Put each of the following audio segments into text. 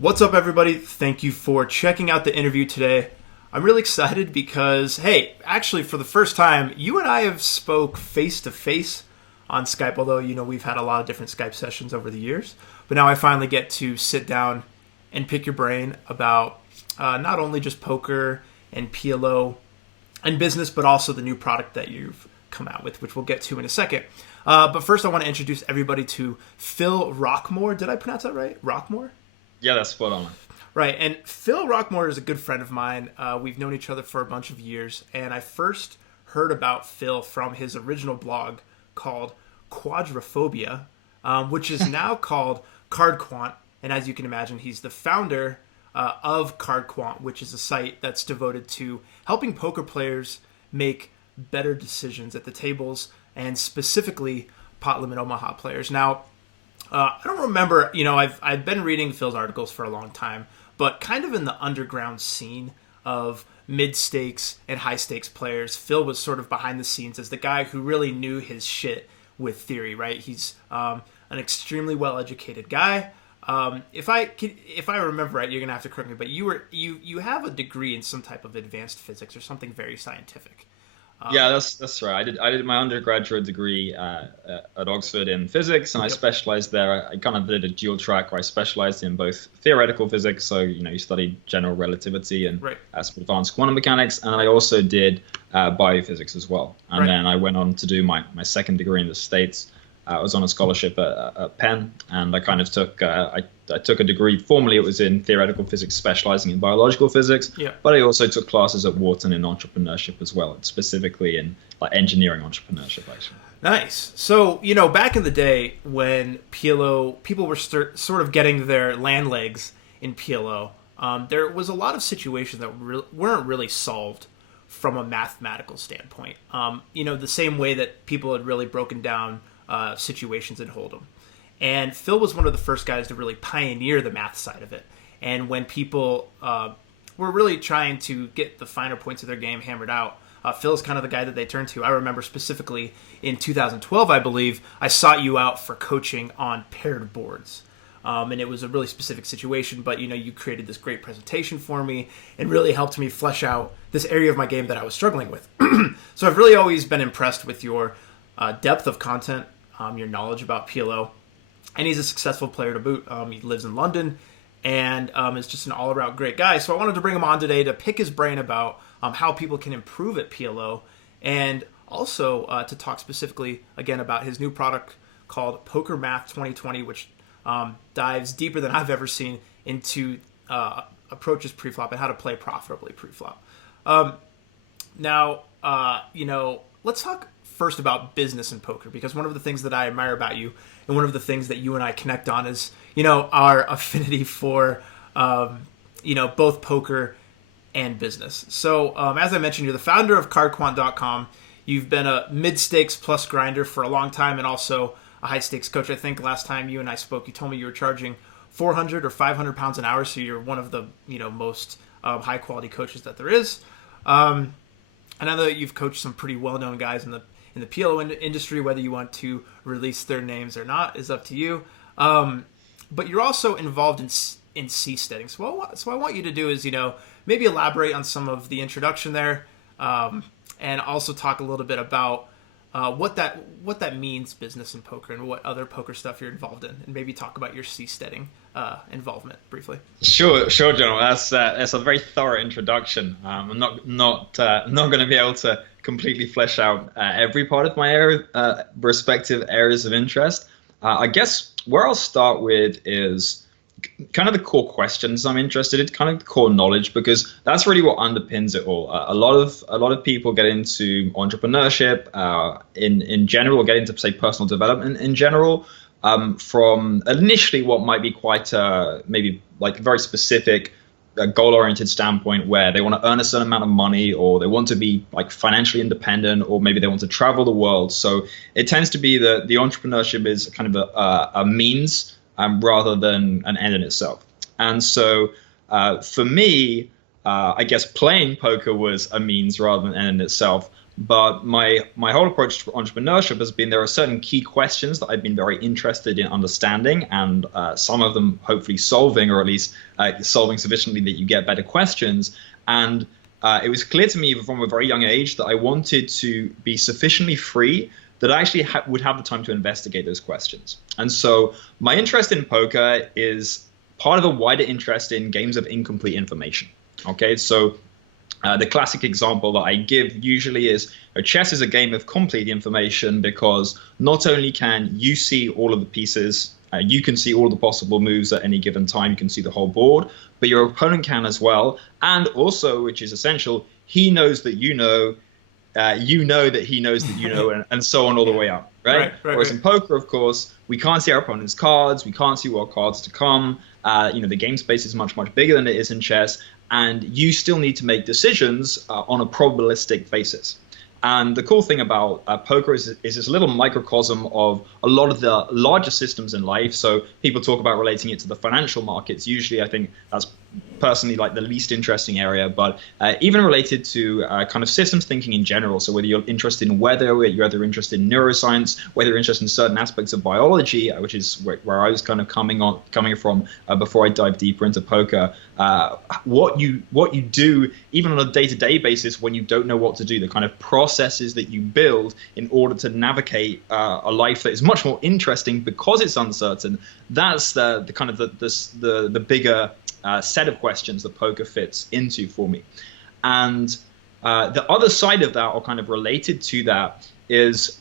What's up, everybody? Thank you for checking out the interview today. I'm really excited because, hey, actually, for the first time, you and I have spoke face to face on Skype. Although we've had a lot of different Skype sessions over the years, but now I finally get to sit down and pick your brain about not only just poker and PLO and business, but also the new product that you've come out with, which we'll get to in a second. But first, I want to introduce everybody to Phil Rocquemore. Did I pronounce that right? Rocquemore? Yeah, that's spot on. Right, and Phil Rocquemore is a good friend of mine. We've known each other for a bunch of years, and I first heard about Phil from his original blog called Quadrophobia, which is now called CardQuant. And as you can imagine, he's the founder of CardQuant, which is a site that's devoted to helping poker players make better decisions at the tables, and specifically pot limit Omaha players. Now, I don't remember, I've been reading Phil's articles for a long time, but kind of in the underground scene of mid-stakes and high-stakes players, Phil was sort of behind the scenes as the guy who really knew his shit with theory, right? He's an extremely well-educated guy. If I remember right, you're gonna have to correct me, but you have a degree in some type of advanced physics or something very scientific. Yeah, that's right. I did my undergraduate degree at Oxford in physics, and I Yep. specialized there. I kind of did a dual track where I specialized in both theoretical physics, so you studied general relativity and Right. some advanced quantum mechanics, and I also did biophysics as well. And Right. then I went on to do my second degree in the States. I was on a scholarship at Penn, and I kind of took I took a degree. Formerly, it was in theoretical physics, specializing in biological physics. Yeah. But I also took classes at Wharton in entrepreneurship as well, specifically in like engineering entrepreneurship, actually. Nice. So, back in the day when PLO, people were sort of getting their land legs in PLO, there was a lot of situations that weren't really solved from a mathematical standpoint. The same way that people had really broken down situations in Hold'em. And Phil was one of the first guys to really pioneer the math side of it. And when people were really trying to get the finer points of their game hammered out, Phil's kind of the guy that they turned to. I remember specifically in 2012, I believe, I sought you out for coaching on paired boards. And it was a really specific situation, but you created this great presentation for me and really helped me flesh out this area of my game that I was struggling with. So I've really always been impressed with your depth of content, your knowledge about PLO. And he's a successful player to boot. He lives in London and is just an all-around great guy. So I wanted to bring him on today to pick his brain about how people can improve at PLO, and also to talk specifically, again, about his new product called Poker Math 2020, which dives deeper than I've ever seen into approaches preflop and how to play profitably preflop. Now, let's talk first about business in poker, because one of the things that I admire about you and one of the things that you and I connect on is, our affinity for, both poker and business. So, as I mentioned, you're the founder of CardQuant.com. You've been a mid-stakes plus grinder for a long time and also a high-stakes coach. I think last time you and I spoke, you told me you were charging 400 or 500 pounds an hour, so you're one of the, most high-quality coaches that there is. And I know that you've coached some pretty well-known guys in the PLO industry. Whether you want to release their names or not is up to you. But you're also involved in seasteading. So I want you to do is, maybe elaborate on some of the introduction there, and also talk a little bit about what that means, business in poker, and what other poker stuff you're involved in, and maybe talk about your seasteading involvement briefly. Sure, General. That's a very thorough introduction. I'm not going to be able to completely flesh out every part of my respective areas of interest. I guess where I'll start with is kind of the core questions I'm interested in, kind of the core knowledge, because that's really what underpins it all. A lot of people get into entrepreneurship in general, or get into, say, personal development in general, from initially what might be quite maybe like a very specific goal-oriented standpoint, where they want to earn a certain amount of money, or they want to be like financially independent, or maybe they want to travel the world. So it tends to be that the entrepreneurship is kind of a means rather than an end in itself. And so for me, I guess playing poker was a means rather than an end in itself. But my whole approach to entrepreneurship has been there are certain key questions that I've been very interested in understanding, and some of them hopefully solving, or at least solving sufficiently that you get better questions. And it was clear to me from a very young age that I wanted to be sufficiently free that I actually would have the time to investigate those questions. And so my interest in poker is part of a wider interest in games of incomplete information. Okay, so the classic example that I give usually is chess is a game of complete information because not only can you see all of the pieces, you can see all of the possible moves at any given time, you can see the whole board, but your opponent can as well. And also, which is essential, he knows that you know that he knows that you know, and so on all the way up, right? Whereas in poker, of course, we can't see our opponent's cards, we can't see what cards to come. The game space is much, much bigger than it is in chess, and you still need to make decisions on a probabilistic basis. And the cool thing about poker is this little microcosm of a lot of the larger systems in life. So people talk about relating it to the financial markets. Usually, I think that's personally like the least interesting area, but even related to kind of systems thinking in general. So whether you're interested in weather, whether you're interested in neuroscience, whether you're interested in certain aspects of biology, which is where I was kind of coming from before I dive deeper into poker. What you do even on a day-to-day basis when you don't know what to do, the kind of processes that you build in order to navigate a life that is much more interesting because it's uncertain. That's the kind of the bigger set of questions that poker fits into for me. And the other side of that, or kind of related to that, is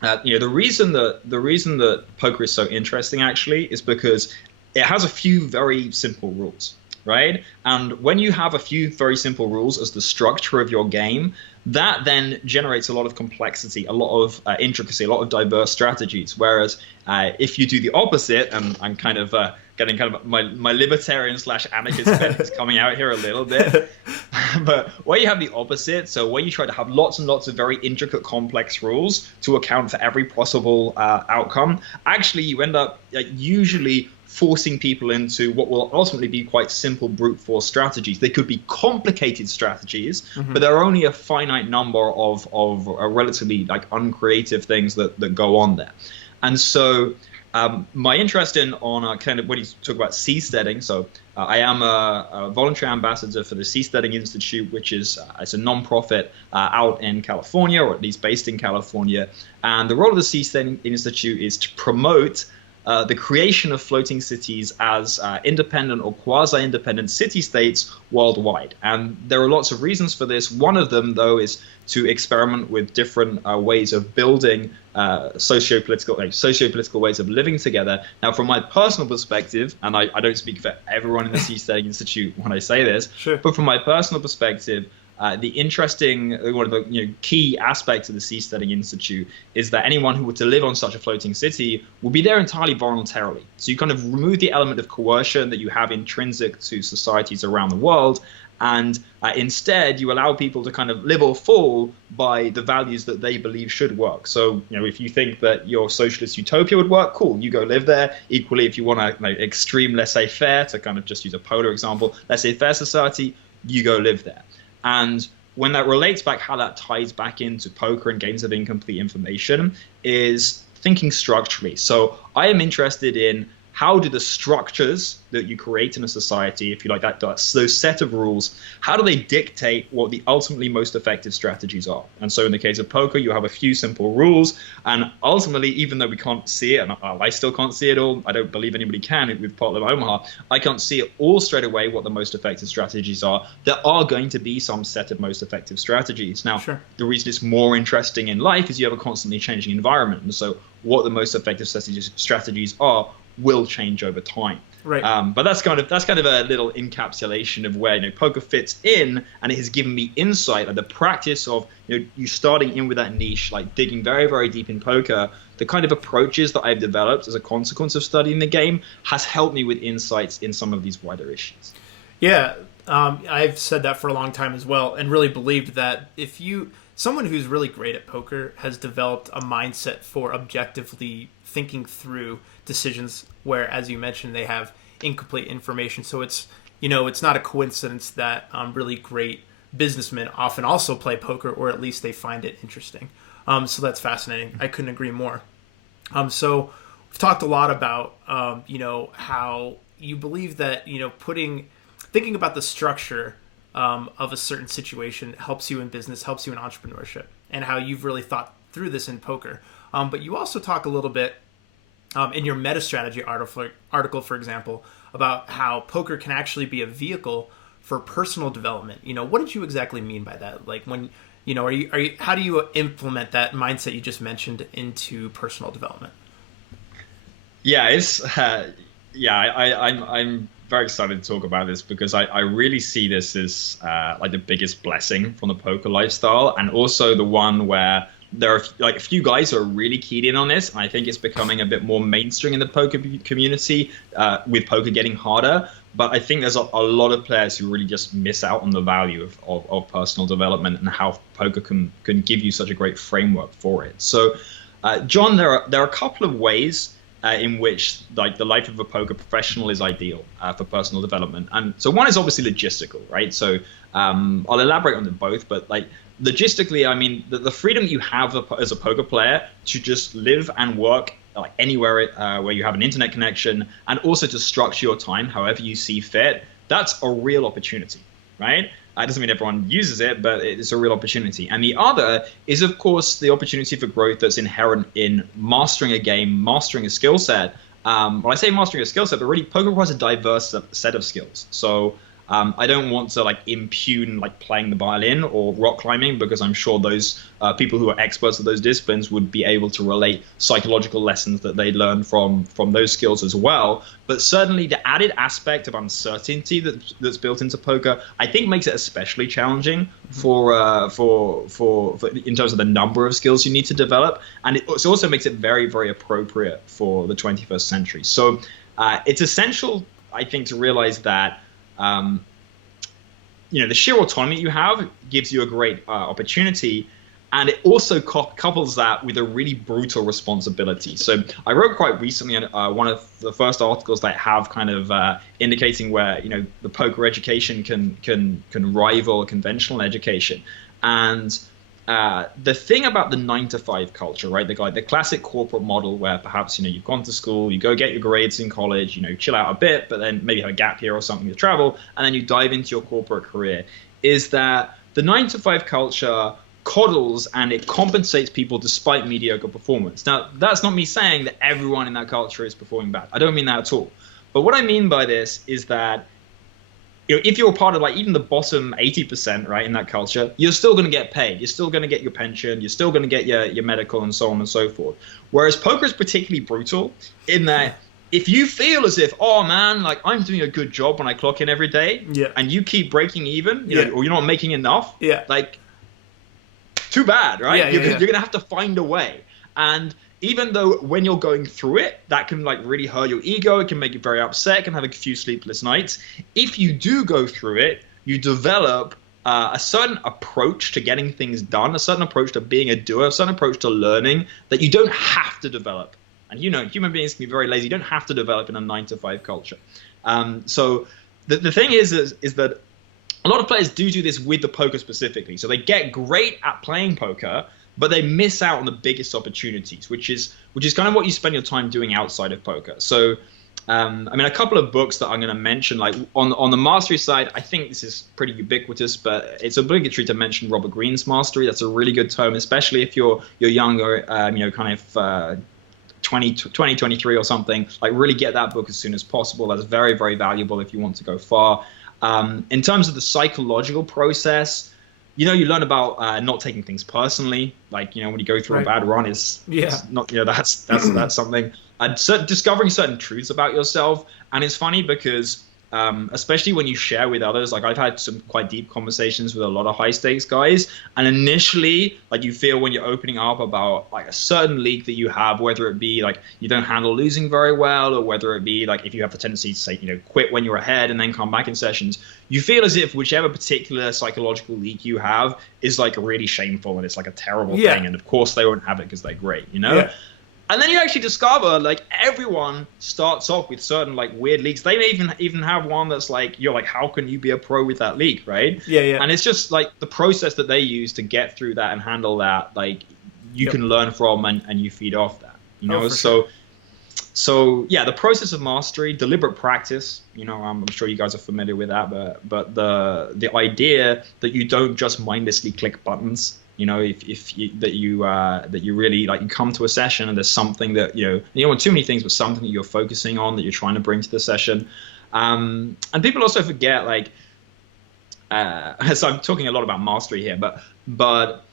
the reason that poker is so interesting actually is because it has a few very simple rules, right? And when you have a few very simple rules as the structure of your game, that then generates a lot of complexity, a lot of intricacy, a lot of diverse strategies. Whereas if you do the opposite, and I'm kind of getting kind of my libertarian / anarchist bent is coming out here a little bit, but where you have the opposite, so where you try to have lots and lots of very intricate, complex rules to account for every possible outcome, actually you end up usually forcing people into what will ultimately be quite simple brute force strategies. They could be complicated strategies, but there are only a finite number of relatively like uncreative things that go on there. And so my interest on kind of when you talk about seasteading, so I am a voluntary ambassador for the Seasteading Institute, which is it's a nonprofit out in California, or at least based in California. And the role of the Seasteading Institute is to promote the creation of floating cities as independent or quasi-independent city-states worldwide. And there are lots of reasons for this. One of them, though, is to experiment with different ways of building socio-political ways of living together. Now, from my personal perspective, and I don't speak for everyone in the Seasteading Institute when I say this, sure, but from my personal perspective, one of the key aspects of the Seasteading Institute is that anyone who were to live on such a floating city will be there entirely voluntarily. So you kind of remove the element of coercion that you have intrinsic to societies around the world, and instead you allow people to kind of live or fall by the values that they believe should work. So if you think that your socialist utopia would work, cool, you go live there. Equally, if you want a extreme laissez-faire, to kind of just use a polar example, laissez-faire society, you go live there. And when that relates back, how that ties back into poker and games of incomplete information is thinking structurally. So I am interested in how do the structures that you create in a society, if you like, those set of rules, how do they dictate what the ultimately most effective strategies are? And so in the case of poker, you have a few simple rules. And ultimately, even though we can't see it, and I still can't see it all, I don't believe anybody can with Preflop Omaha, I can't see it all straight away what the most effective strategies are. There are going to be some set of most effective strategies. Now, sure, the reason it's more interesting in life is you have a constantly changing environment. And so what the most effective strategies are will change over time. Right. But that's kind of a little encapsulation of where poker fits in, and it has given me insight at the practice of you starting in with that niche, like digging very, very deep in poker. The kind of approaches that I've developed as a consequence of studying the game has helped me with insights in some of these wider issues. Yeah, I've said that for a long time as well, and really believed that someone who's really great at poker has developed a mindset for objectively thinking through decisions where, as you mentioned, they have incomplete information. So it's not a coincidence that really great businessmen often also play poker, or at least they find it interesting. So that's fascinating. I couldn't agree more. So we've talked a lot about, how you believe that, thinking about the structure of a certain situation helps you in business, helps you in entrepreneurship, and how you've really thought through this in poker. But you also talk a little bit in your meta strategy article, for example, about how poker can actually be a vehicle for personal development. What did you exactly mean by that? Like when, how do you implement that mindset you just mentioned into personal development? Yeah, I'm very excited to talk about this because I really see this as like the biggest blessing from the poker lifestyle, and also the one where there are like a few guys who are really keyed in on this. And I think it's becoming a bit more mainstream in the poker community, with poker getting harder. But I think there's a lot of players who really just miss out on the value of personal development and how poker can give you such a great framework for it. So, John, there are a couple of ways in which like the life of a poker professional is ideal for personal development. And so one is obviously logistical, right? So I'll elaborate on them both, but like logistically, I mean, the freedom you have as a poker player to just live and work like anywhere where you have an internet connection, and also to structure your time however you see fit, that's a real opportunity, right? It doesn't mean everyone uses it, but it's a real opportunity. And the other is, of course, the opportunity for growth that's inherent in mastering a game, mastering a skill set. Well, I say mastering a skill set, but really poker requires a diverse set of skills. So I don't want to like impugn like playing the violin or rock climbing, because I'm sure those people who are experts at those disciplines would be able to relate psychological lessons that they learn from those skills as well. But certainly the added aspect of uncertainty that's built into poker, I think, makes it especially challenging for in terms of the number of skills you need to develop, and it also makes it very, very appropriate for the 21st century. So it's essential, I think, to realize that the sheer autonomy you have gives you a great opportunity, and it also couples that with a really brutal responsibility. So I wrote quite recently one of the first articles that I have kind of indicating where the poker education can rival conventional education. And the thing about the 9-to-5 culture, right? The classic corporate model where perhaps you've gone to school, you go get your grades in college, chill out a bit, but then maybe have a gap year or something to travel, and then you dive into your corporate career, is that the 9-to-5 culture coddles and it compensates people despite mediocre performance. Now, that's not me saying that everyone in that culture is performing bad. I don't mean that at all. But what I mean by this is that if you're a part of like even the bottom 80%, right, in that culture, you're still going to get paid. You're still going to get your pension. You're still going to get your medical and so on and so forth. Whereas poker is particularly brutal in that if you feel as if, oh man, like I'm doing a good job when I clock in every day, and you keep breaking even, or you're not making enough, like too bad, right? You're going to have to find a way. And even though when you're going through it, that can like really hurt your ego, it can make you very upset, it can have a few sleepless nights. If you do go through it, you develop a certain approach to getting things done, a certain approach to being a doer, a certain approach to learning that you don't have to develop. And human beings can be very lazy. You don't have to develop in a 9-to-5 culture. So the thing is that a lot of players do this with the poker specifically. So they get great at playing poker, but they miss out on the biggest opportunities, which is kind of what you spend your time doing outside of poker. So, a couple of books that I'm going to mention, like on the mastery side, I think this is pretty ubiquitous, but it's obligatory to mention Robert Greene's Mastery. That's a really good term, especially if you're younger, kind of 20, 23 or something. Like really get that book as soon as possible. That's very, very valuable if you want to go far. In terms of the psychological process, you learn about not taking things personally. Like, when you go through a bad run, it's not, that's something. Discovering certain truths about yourself. And it's funny because especially when you share with others, like I've had some quite deep conversations with a lot of high stakes guys. And initially, like you feel when you're opening up about like a certain leak that you have, whether it be like you don't handle losing very well, or whether it be like if you have the tendency to say, quit when you're ahead and then come back in sessions, you feel as if whichever particular psychological leak you have is like really shameful and it's like a terrible thing. And of course they won't have it because they're great, And then you actually discover like everyone starts off with certain like weird leagues. They may even have one that's like, you're like, how can you be a pro with that league, right? Yeah, yeah. And it's just like the process that they use to get through that and handle that, like you can learn from and you feed off that, you know? So yeah, the process of mastery, deliberate practice, you know, I'm sure you guys are familiar with that, but the idea that you don't just mindlessly click buttons. You know, if you, that you really like, you come to a session and there's something that you don't want too many things, but something that you're focusing on, that you're trying to bring to the session. And people also forget, like, so I'm talking a lot about mastery here, but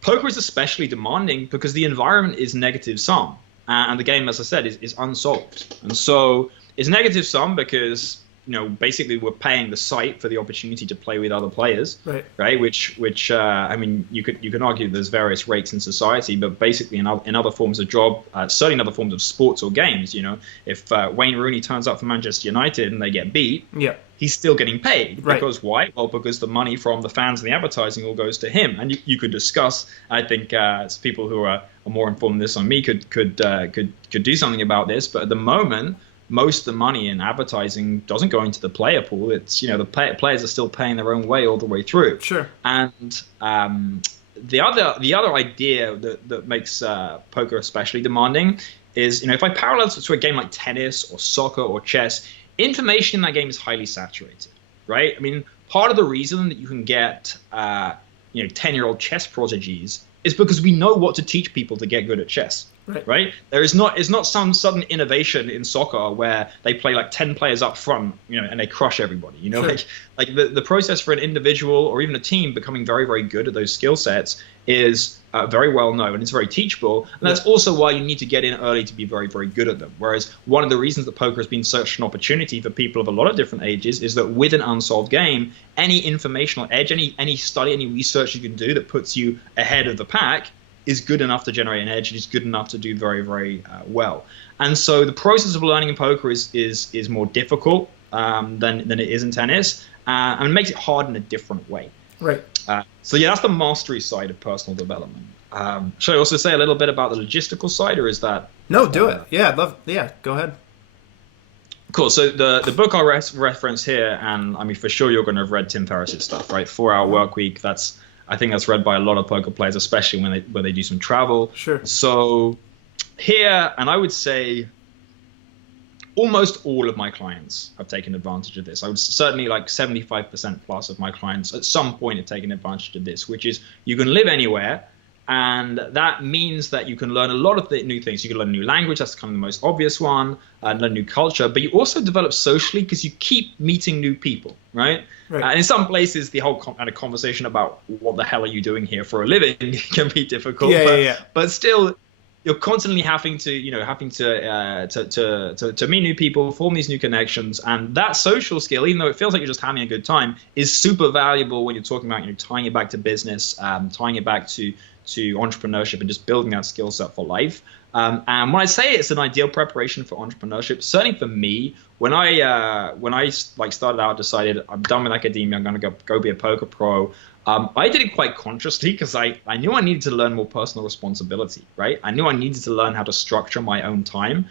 poker is especially demanding because the environment is negative sum, and the game, as I said, is unsolved. And so it's negative sum because, you know, basically we're paying the site for the opportunity to play with other players, right? Which I mean, you can argue there's various rates in society, but basically in other forms of job, certainly in other forms of sports or games, you know, if Wayne Rooney turns up for Manchester United and they get beat, he's still getting paid. Because why? Well, because the money from the fans and the advertising all goes to him. And you could discuss, I think, people who are more informed than this on me could do something about this. But at the moment, most of the money in advertising doesn't go into the player pool. It's, you know, the players are still paying their own way all the way through. Sure. And the other idea that makes poker especially demanding is, you know, if I parallel it to a game like tennis or soccer or chess, information in that game is highly saturated, right? I mean, part of the reason that you can get 10-year-old chess prodigies is because we know what to teach people to get good at chess. Right? It's not some sudden innovation in soccer where they play like 10 players up front, you know, and they crush everybody. You know, like the process for an individual or even a team becoming very, very good at those skill sets is very well known, and it's very teachable. And that's also why you need to get in early to be very, very good at them. Whereas one of the reasons that poker has been such an opportunity for people of a lot of different ages is that with an unsolved game, any informational edge, any study, any research you can do that puts you ahead of the pack is good enough to generate an edge. It is good enough to do very, very well. And so the process of learning in poker is more difficult than it is in tennis, and it makes it hard in a different way. Right. So yeah, that's the mastery side of personal development. Should I also say a little bit about the logistical side, or is that? No, do it. Yeah, I'd love. Yeah, go ahead. Cool. So the book I'll reference here, and I mean for sure you're going to have read Tim Ferriss's stuff, right? 4-Hour Work Week. I think that's read by a lot of poker players, especially when they do some travel. Sure. So here, and I would say almost all of my clients have taken advantage of this. I would certainly like 75% plus of my clients at some point have taken advantage of this, which is you can live anywhere. And that means that you can learn a lot of new things. You can learn a new language. That's kind of the most obvious one. Learn a new culture. But you also develop socially because you keep meeting new people, right? And in some places, the whole kind of conversation about what the hell are you doing here for a living can be difficult. But still, you're constantly having to meet new people, form these new connections. And that social skill, even though it feels like you're just having a good time, is super valuable when you're talking about, you know, tying it back to business, tying it back to entrepreneurship and just building that skill set for life. And when I say it's an ideal preparation for entrepreneurship, certainly for me, when I started out, decided I'm done with academia, I'm going to go be a poker pro. I did it quite consciously because I knew I needed to learn more personal responsibility, right? I knew I needed to learn how to structure my own time.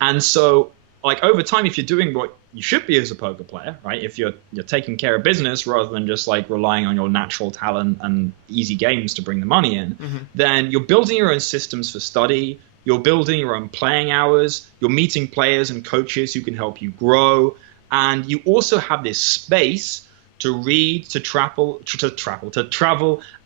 And so, like, over time, if you're doing what you should be as a poker player, right? If you're taking care of business rather than just like relying on your natural talent and easy games to bring the money in, then you're building your own systems for study. You're building your own playing hours. You're meeting players and coaches who can help you grow. And you also have this space to read, to travel,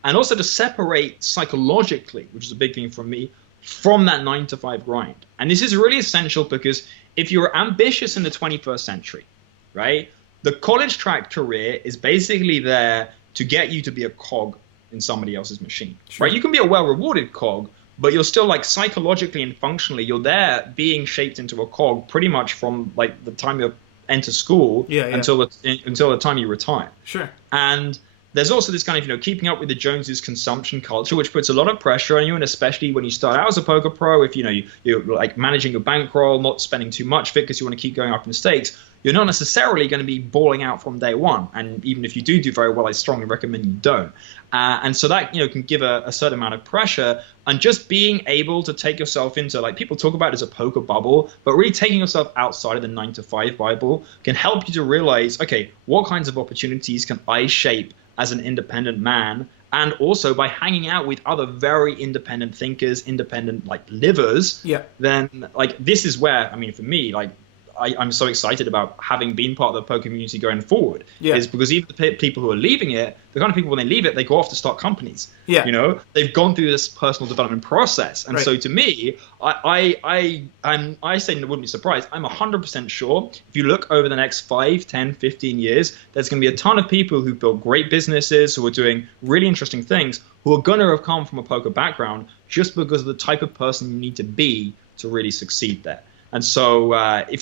and also to separate psychologically, which is a big thing for me, from that 9-to-5 grind. And this is really essential because if you're ambitious in the 21st century, right, the college track career is basically there to get you to be a cog in somebody else's machine, right? You can be a well-rewarded cog, but you're still like psychologically and functionally, you're there being shaped into a cog pretty much from like the time you enter school until the time you retire. Sure. And there's also this kind of, keeping up with the Joneses consumption culture, which puts a lot of pressure on you. And especially when you start out as a poker pro, if, you're like managing your bankroll, not spending too much of it because you want to keep going up in stakes, you're not necessarily going to be balling out from day one. And even if you do very well, I strongly recommend you don't. And so that, can give a certain amount of pressure. And just being able to take yourself into, like, people talk about it as a poker bubble, but really taking yourself outside of the 9-to-5 Bible can help you to realize, okay, what kinds of opportunities can I shape as an independent man? And also by hanging out with other very independent thinkers, independent like livers, then like this is where, I mean, for me, like I'm so excited about having been part of the poker community going forward, is because even the people who are leaving it, the kind of people when they leave it, they go off to start companies. They've gone through this personal development process, and so to me, I say, and I wouldn't be surprised, I'm 100% sure if you look over the next 5, 10, 15 years, there's going to be a ton of people who built great businesses, who are doing really interesting things, who are going to have come from a poker background just because of the type of person you need to be to really succeed there. And so if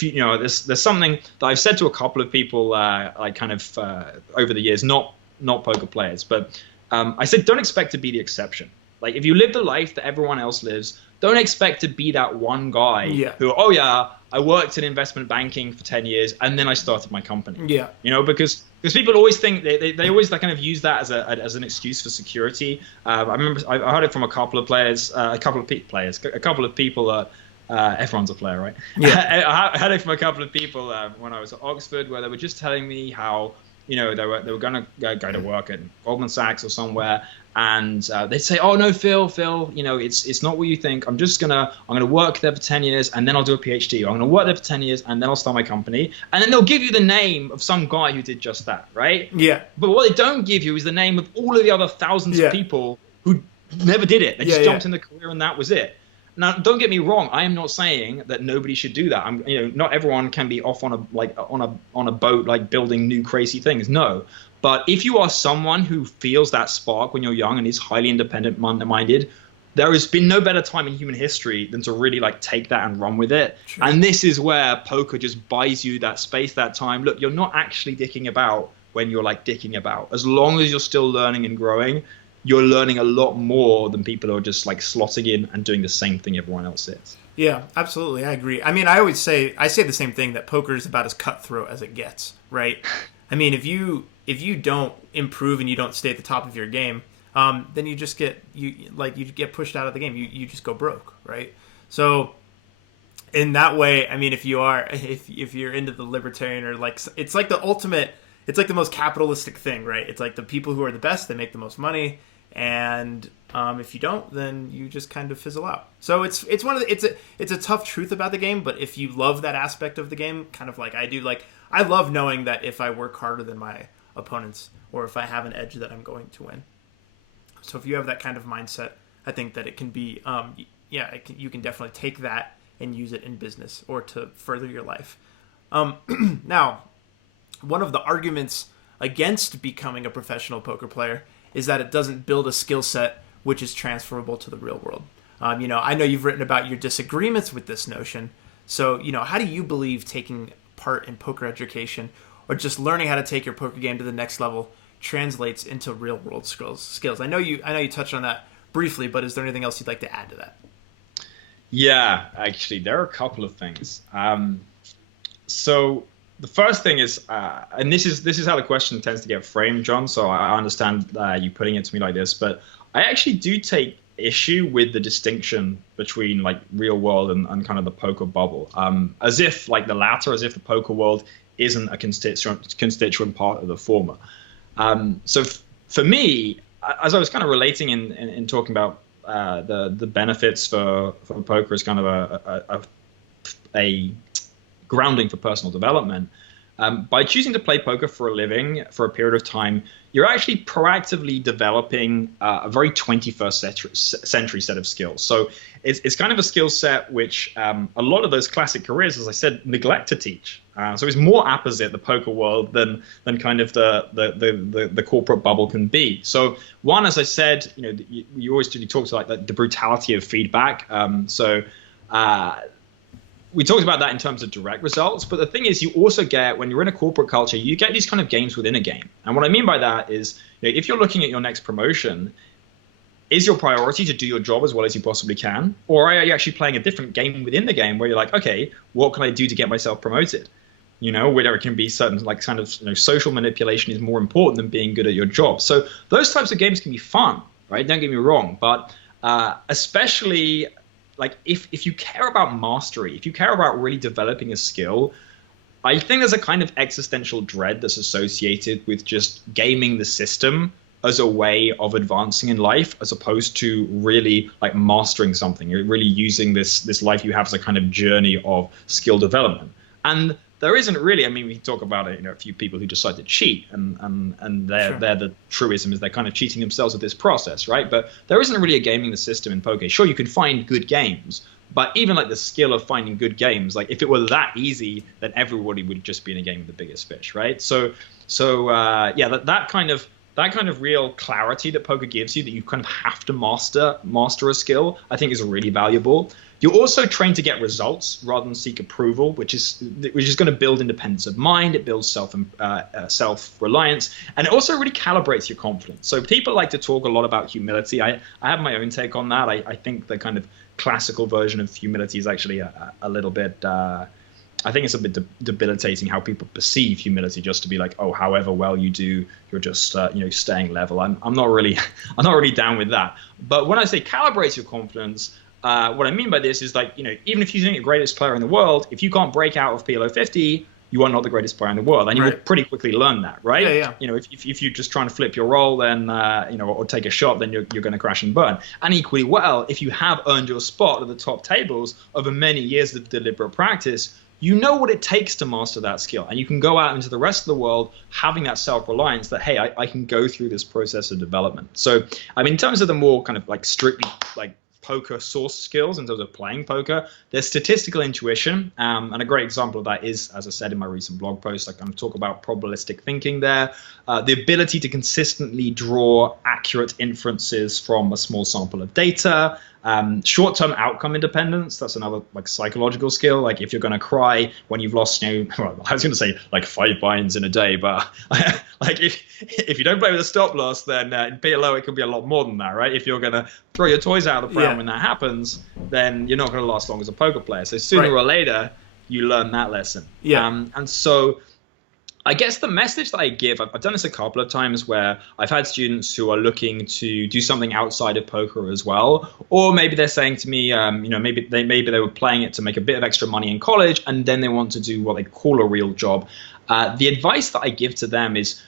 there's something that I've said to a couple of people like kind of over the years, not poker players, but I said, don't expect to be the exception. Like if you live the life that everyone else lives, don't expect to be that one guy who, I worked in investment banking for 10 years and then I started my company. Because people always think they always like kind of use that as an excuse for security. I remember I heard it from a couple of players, a couple of people. Everyone's a player, right? I had it from a couple of people when I was at Oxford, where they were just telling me how they were going to go to work at Goldman Sachs or somewhere, and they'd say, "Oh no, Phil, it's not what you think. I'm gonna work there for 10 years and then I'll do a PhD. Or I'm gonna work there for 10 years and then I'll start my company." And then they'll give you the name of some guy who did just that, right? But what they don't give you is the name of all of the other thousands of people who never did it. They just jumped in the career and that was it. Now, don't get me wrong. I am not saying that nobody should do that. Not everyone can be off on a boat, like building new crazy things. No, but if you are someone who feels that spark when you're young and is highly independent-minded, there has been no better time in human history than to really like take that and run with it. True. And this is where poker just buys you that space, that time. Look, you're not actually dicking about when you're like dicking about. As long as you're still learning and growing, you're learning a lot more than people who are just like slotting in and doing the same thing everyone else is. Yeah, absolutely. I agree. I mean, I say the same thing, that poker is about as cutthroat as it gets, right? I mean, if you don't improve and you don't stay at the top of your game, then you just get get pushed out of the game. You just go broke, right? So in that way, I mean, if you're into the libertarian, or like, it's like the ultimate, it's like the most capitalistic thing, right? It's like the people who are the best, they make the most money, and if you don't, then you just kind of fizzle out. So it's a tough truth about the game. But if you love that aspect of the game, kind of like I do, like I love knowing that if I work harder than my opponents, or if I have an edge, that I'm going to win. So if you have that kind of mindset, I think that it can be, you can definitely take that and use it in business or to further your life. Now, one of the arguments against becoming a professional poker player is that it doesn't build a skill set which is transferable to the real world. I know you've written about your disagreements with this notion. So, how do you believe taking part in poker education, or just learning how to take your poker game to the next level, translates into real world skills? I know you touched on that briefly, but is there anything else you'd like to add to that? Yeah, actually, there are a couple of things. So the first thing is, and this is how the question tends to get framed, John. So I understand you putting it to me like this, but I actually do take issue with the distinction between like real world and kind of the poker bubble, as if like the latter, as if the poker world isn't a constituent part of the former. So for me, as I was kind of relating in talking about the benefits for poker as kind of a grounding for personal development, by choosing to play poker for a living for a period of time, you're actually proactively developing a very 21st century set of skills. So it's kind of a skill set which a lot of those classic careers, as I said, neglect to teach. So it's more opposite the poker world than kind of the corporate bubble can be. So one, as I said, you always talk to like the brutality of feedback. we talked about that in terms of direct results, but the thing is, you also get, when you're in a corporate culture, you get these kind of games within a game. And what I mean by that is, if you're looking at your next promotion, is your priority to do your job as well as you possibly can? Or are you actually playing a different game within the game where you're like, okay, what can I do to get myself promoted? Whether it can be certain like kind of social manipulation is more important than being good at your job. So those types of games can be fun, right? Don't get me wrong, but especially like if you care about mastery, if you care about really developing a skill, I think there's a kind of existential dread that's associated with just gaming the system as a way of advancing in life, as opposed to really like mastering something. You're really using this life you have as a kind of journey of skill development. And there isn't really, I mean, we talk about it, a few people who decide to cheat, and they're the truism is they're kind of cheating themselves with this process, right? But there isn't really a gaming the system in poker. Sure, you can find good games, but even like the skill of finding good games, like if it were that easy, then everybody would just be in a game with the biggest fish, right? So that kind of real clarity that poker gives you, that you kind of have to master a skill, I think is really valuable. You're also trained to get results rather than seek approval, which is going to build independence of mind. It builds self-reliance, and it also really calibrates your confidence. So people like to talk a lot about humility. I have my own take on that. I think the kind of classical version of humility is actually a little bit. I think it's a bit debilitating how people perceive humility, just to be like, oh, however well you do, you're just staying level. I'm not really down with that. But when I say calibrate your confidence, what I mean by this is like, even if you think you're the greatest player in the world, if you can't break out of PLO 50, you are not the greatest player in the world, and you will pretty quickly learn that, right? Yeah. If you're just trying to flip your roll, then or take a shot, then you're going to crash and burn. And equally well, if you have earned your spot at the top tables over many years of deliberate practice, you know what it takes to master that skill, and you can go out into the rest of the world having that self-reliance that, hey, I can go through this process of development. So, I mean, in terms of the more kind of like strictly like poker source skills in terms of playing poker, there's statistical intuition, and a great example of that is, as I said in my recent blog post, I kind of talk about probabilistic thinking there, the ability to consistently draw accurate inferences from a small sample of data. Short-term outcome independence, that's another like psychological skill. Like if you're going to cry when you've lost, well, I was going to say like 5 binds in a day, but like if you don't play with a stop loss, then in PLO it could be a lot more than that, right? If you're going to throw your toys out of the pram when that happens, then you're not going to last long as a poker player. So sooner or later, you learn that lesson. And so I guess the message that I give, I've done this a couple of times where I've had students who are looking to do something outside of poker as well, or maybe they're saying to me, maybe they were playing it to make a bit of extra money in college, and then they want to do what they call a real job. The advice that I give to them is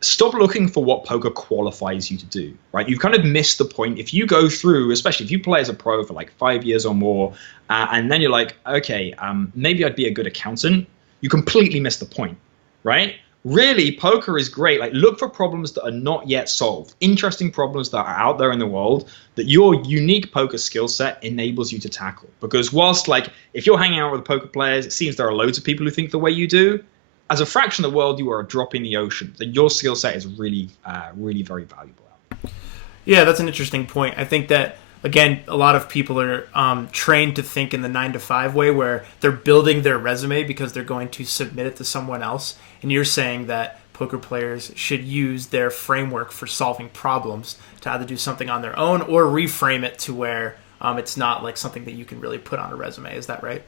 stop looking for what poker qualifies you to do, right? You've kind of missed the point. If you go through, especially if you play as a pro for like 5 years or more, and then you're like, okay, maybe I'd be a good accountant, you completely miss the point, right? Really, poker is great. Like, look for problems that are not yet solved, interesting problems that are out there in the world that your unique poker skill set enables you to tackle. Because whilst, like, if you're hanging out with poker players, it seems there are loads of people who think the way you do. As a fraction of the world, you are a drop in the ocean. That your skill set is really, really very valuable. Yeah, that's an interesting point. I think that, again, a lot of people are trained to think in the 9-to-5 way, where they're building their resume because they're going to submit it to someone else. And you're saying that poker players should use their framework for solving problems to either do something on their own or reframe it to where it's not like something that you can really put on a resume. Is that right?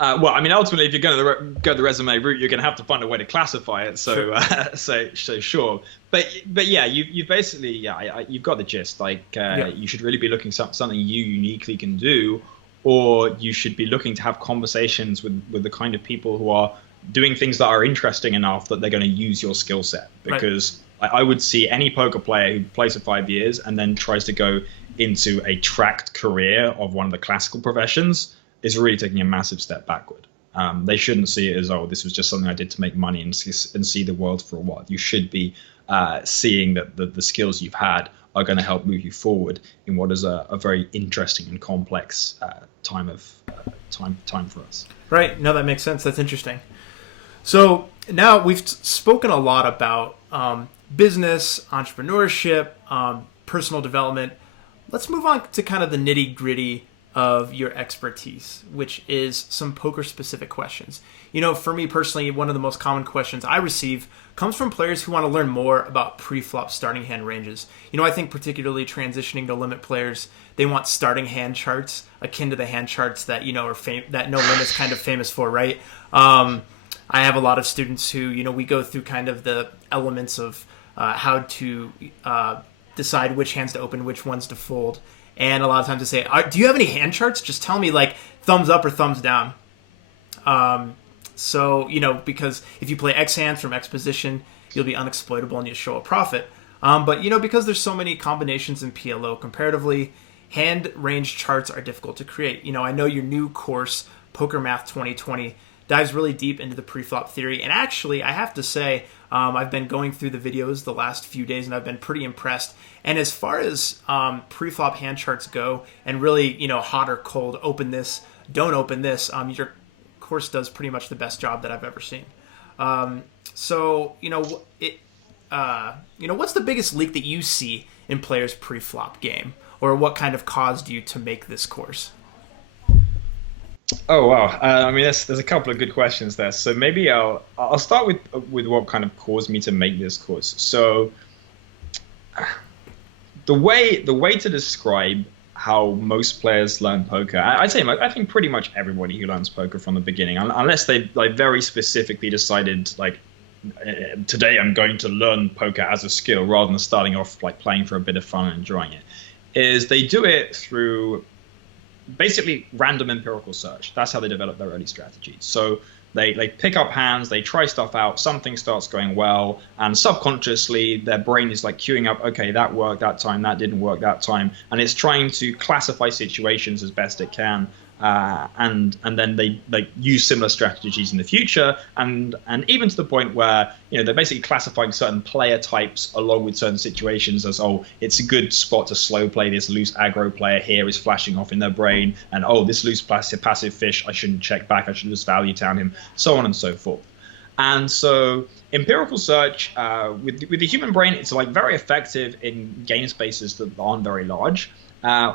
Well, I mean, ultimately, if you're going to go the resume route, you're going to have to find a way to classify it. So, so sure. But yeah, you've basically, you've got the gist. Like, you should really be looking for something you uniquely can do, or you should be looking to have conversations with the kind of people who are doing things that are interesting enough that they're going to use your skill set. Because I would see any poker player who plays for 5 years and then tries to go into a tracked career of one of the classical professions is really taking a massive step backward. They shouldn't see it as, oh, this was just something I did to make money and see the world for a while. You should be seeing that the skills you've had are going to help move you forward in what is a very interesting and complex time for us. Right. No, that makes sense. That's interesting. So now we've spoken a lot about business, entrepreneurship, personal development. Let's move on to kind of the nitty-gritty of your expertise, which is some poker specific questions. For me personally, one of the most common questions I receive comes from players who want to learn more about pre-flop starting hand ranges. I think particularly transitioning to limit players, they want starting hand charts akin to the hand charts that that No Limit's kind of famous for, right? I have a lot of students who we go through kind of the elements of how to decide which hands to open, which ones to fold. And a lot of times they say, do you have any hand charts? Just tell me like thumbs up or thumbs down. So, because if you play X hands from X position, you'll be unexploitable and you'll show a profit. But, because there's so many combinations in PLO comparatively, hand range charts are difficult to create. I know your new course, Poker Math 2020, dives really deep into the preflop theory. And actually, I have to say, I've been going through the videos the last few days and I've been pretty impressed. And as far as preflop hand charts go, and really, hot or cold, open this, don't open this, your course does pretty much the best job that I've ever seen. So, what's the biggest leak that you see in players' preflop game? Or what kind of caused you to make this course? Oh wow! There's a couple of good questions there. So maybe I'll start with what kind of caused me to make this course. So the way to describe how most players learn poker, I think pretty much everybody who learns poker from the beginning, unless they like very specifically decided like today I'm going to learn poker as a skill rather than starting off like playing for a bit of fun and enjoying it, is they do it through basically random empirical search. That's how they develop their early strategies. So they pick up hands, they try stuff out, something starts going well, and subconsciously their brain is like queuing up, okay, that worked that time, that didn't work that time, and it's trying to classify situations as best it can. And then they use similar strategies in the future, and even to the point where they're basically classifying certain player types along with certain situations as, oh, it's a good spot to slow play this loose aggro player here is flashing off in their brain, and oh, this loose passive fish, I shouldn't check back, I should just value town him, so on and so forth. And so empirical search with the human brain, it's like very effective in game spaces that aren't very large.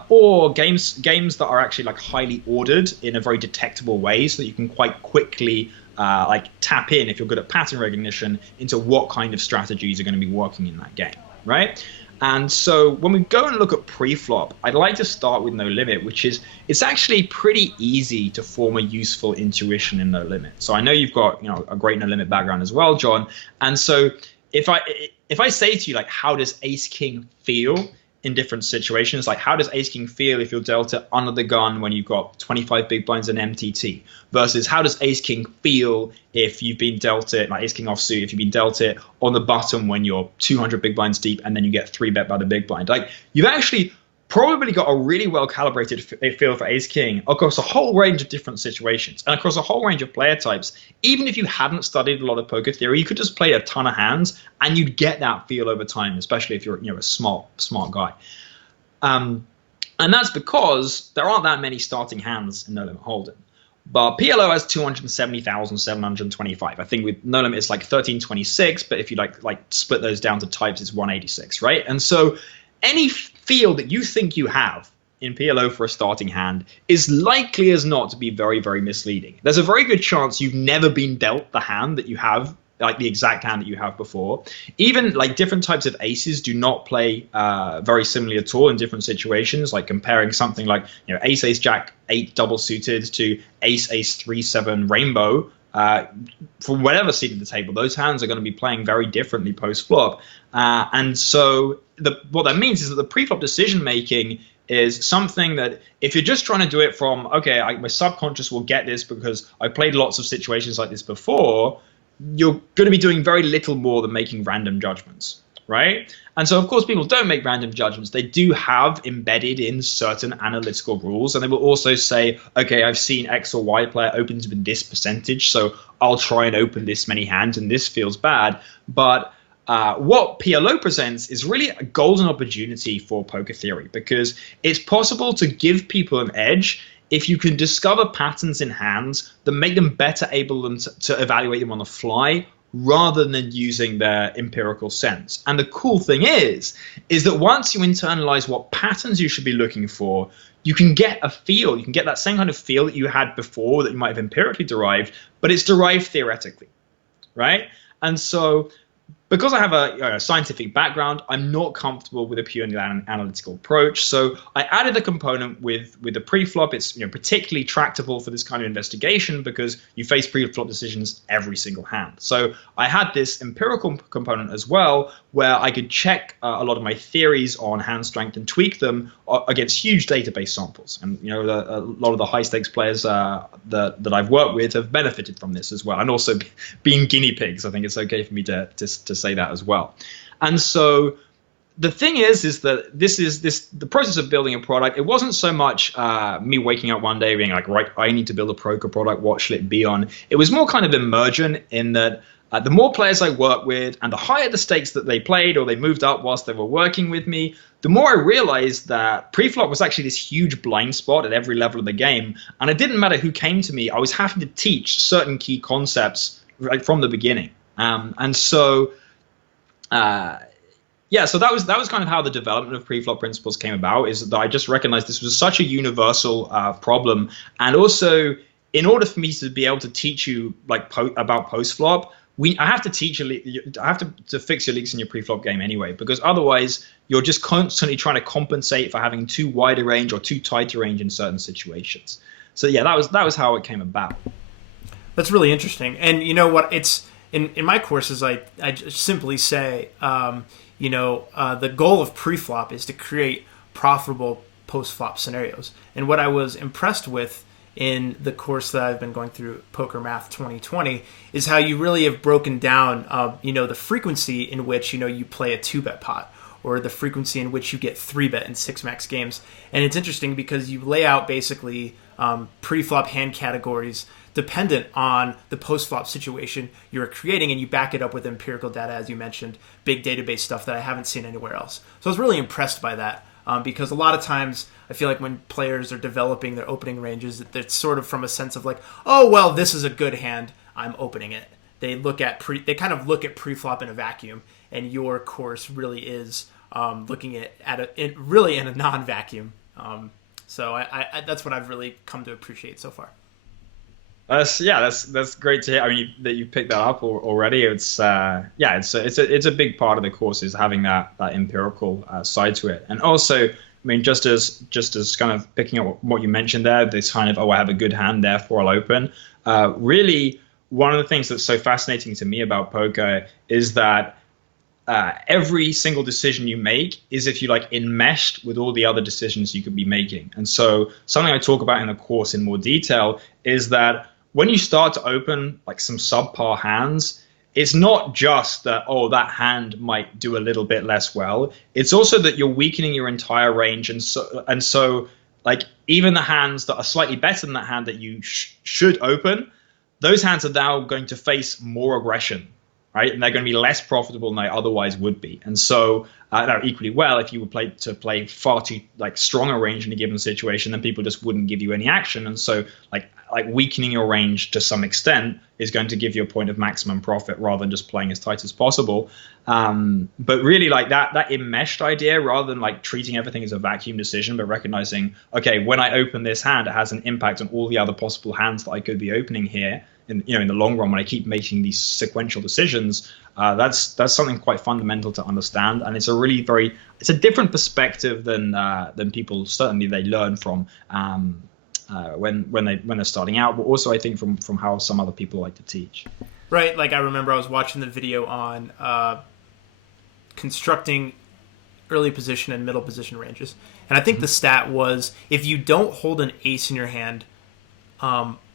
Or games that are actually like highly ordered in a very detectable way, so that you can quite quickly like tap in, if you're good at pattern recognition, into what kind of strategies are going to be working in that game, right? And so when we go and look at preflop, I'd like to start with No Limit, which is it's actually pretty easy to form a useful intuition in No Limit. So I know you've got a great No Limit background as well, John. And so if I say to you like, how does Ace King feel in different situations? Like, how does Ace King feel if you're dealt it under the gun when you've got 25 big blinds and MTT, versus how does Ace King feel if you've been dealt it, like Ace King offsuit, if you've been dealt it on the button when you're 200 big blinds deep and then you get 3-bet by the big blind? Like, you've actually probably got a really well calibrated feel for Ace King across a whole range of different situations and across a whole range of player types. Even if you hadn't studied a lot of poker theory, you could just play a ton of hands and you'd get that feel over time, especially if you're a smart guy. And that's because there aren't that many starting hands in No Limit Hold'em. But PLO has 270,725. I think with No Limit it's like 1326, but if you like split those down to types, it's 186, right? And so any feel that you think you have in PLO for a starting hand is likely as not to be very, very misleading. There's a very good chance you've never been dealt the hand that you have, like the exact hand that you have before. Even like different types of aces do not play very similarly at all in different situations, like comparing something like ace, ace, jack, 8 double suited to ace, ace, 3, 7 rainbow. From whatever seat at the table, those hands are going to be playing very differently post-flop. And so what that means is that the pre-flop decision making is something that if you're just trying to do it from, okay, my subconscious will get this because I played lots of situations like this before, you're going to be doing very little more than making random judgments, right? And so, of course, people don't make random judgments. They do have embedded in certain analytical rules, and they will also say, okay, I've seen X or Y player opens with this percentage, so I'll try and open this many hands, and this feels bad. But what PLO presents is really a golden opportunity for poker theory, because it's possible to give people an edge if you can discover patterns in hands that make them better able to evaluate them on the fly rather than using their empirical sense. And the cool thing is that once you internalize what patterns you should be looking for, you can get a feel. You can get that same kind of feel that you had before that you might have empirically derived, but it's derived theoretically, right? And so because I have a scientific background, I'm not comfortable with a purely analytical approach. So I added a component with the preflop. It's particularly tractable for this kind of investigation because you face preflop decisions every single hand. So I had this empirical component as well, where I could check a lot of my theories on hand strength and tweak them against huge database samples. And a lot of the high stakes players that I've worked with have benefited from this as well. And also being guinea pigs, I think it's okay for me to say that as well. And so the thing is that the process of building a product, it wasn't so much me waking up one day being like, right, I need to build a poker product, what should it be on? It was more kind of emergent in that the more players I worked with and the higher the stakes that they played or they moved up whilst they were working with me, the more I realized that preflop was actually this huge blind spot at every level of the game. And it didn't matter who came to me, I was having to teach certain key concepts right from the beginning. And so so that was kind of how the development of preflop principles came about, is that I just recognized this was such a universal problem. And also, in order for me to be able to teach you about postflop, I have to teach I have to fix your leaks in your preflop game anyway, because otherwise you're just constantly trying to compensate for having too wide a range or too tight a range in certain situations. So yeah, that was how it came about. That's really interesting. And you know what? It's in my courses, I just simply say, the goal of preflop is to create profitable post-flop scenarios. And what I was impressed with in the course that I've been going through, Poker Math 2020, is how you really have broken down, the frequency in which, you play a 2-bet pot, or the frequency in which you get 3-bet in 6-max games. And it's interesting because you lay out basically pre-flop hand categories dependent on the post-flop situation you're creating, and you back it up with empirical data, as you mentioned, big database stuff that I haven't seen anywhere else. So I was really impressed by that, because a lot of times I feel like when players are developing their opening ranges, it's sort of from a sense of like, oh, well, this is a good hand, I'm opening it. They kind of look at pre-flop in a vacuum, and your course really is looking at it really in a non-vacuum. So I that's what I've really come to appreciate so far. That's great to hear. I mean, that you picked that up already. It's a big part of the course, is having that empirical side to it. And also, I mean, just as kind of picking up what you mentioned there, this kind of, I have a good hand, therefore I'll open. Really, one of the things that's so fascinating to me about poker is that every single decision you make is, if you like, enmeshed with all the other decisions you could be making. And so something I talk about in the course in more detail is that when you start to open like some subpar hands, it's not just that, oh, that hand might do a little bit less well. It's also that you're weakening your entire range. And so like, even the hands that are slightly better than that hand that you should open, those hands are now going to face more aggression, right? And they're going to be less profitable than they otherwise would be. And so now, equally well, if you were play far too like strong a range in a given situation, then people just wouldn't give you any action. And so like weakening your range to some extent is going to give you a point of maximum profit rather than just playing as tight as possible. But really, like that enmeshed idea, rather than like treating everything as a vacuum decision, but recognizing, okay, when I open this hand, it has an impact on all the other possible hands that I could be opening here. In the long run, when I keep making these sequential decisions, that's something quite fundamental to understand, and it's a different perspective than people certainly they learn from when they're starting out, but also I think from how some other people like to teach. Right, like I remember I was watching the video on constructing early position and middle position ranges, and I think the stat was, if you don't hold an ace in your hand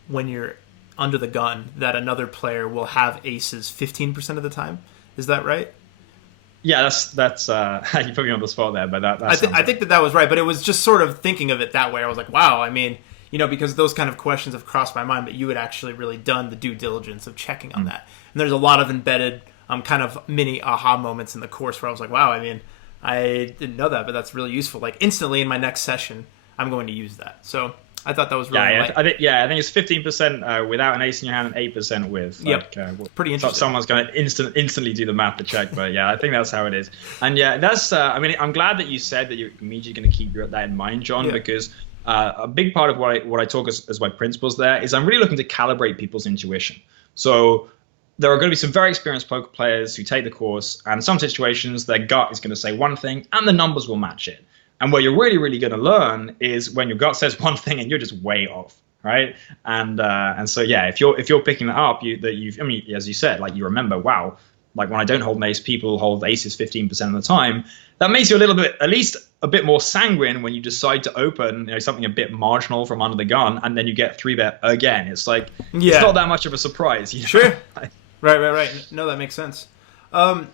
when you're under the gun, that another player will have aces 15% of the time. Is that right? Yeah, that's you put me on the spot there, but I think that was right. But it was just sort of thinking of it that way. I was like, wow. I mean, because those kind of questions have crossed my mind, but you had actually really done the due diligence of checking on that. And there's a lot of embedded kind of mini aha moments in the course where I was like, wow. I mean, I didn't know that, but that's really useful. Like instantly in my next session, I'm going to use that. So I thought that was really I think it's 15% without an ace in your hand and 8% with. Yep. Pretty interesting. Someone's going to instantly do the math to check, but yeah, I think that's how it is. And yeah, that's. I mean, I'm glad that you said that you're immediately going to keep that in mind, John, because A big part of what I talk as my principles there is I'm really looking to calibrate people's intuition. So there are going to be some very experienced poker players who take the course, and in some situations, their gut is going to say one thing, and the numbers will match it. And where you're really, really going to learn is when your gut says one thing and you're just way off, right? And so yeah, if you're picking that up, I mean, as you said, like you remember, wow, like when I don't hold an ace, people hold aces 15% of the time. That makes you a little bit, at least a bit more sanguine when you decide to open, something a bit marginal from under the gun, and then you get three bet again. It's like it's not that much of a surprise. Sure. Right. No, that makes sense. So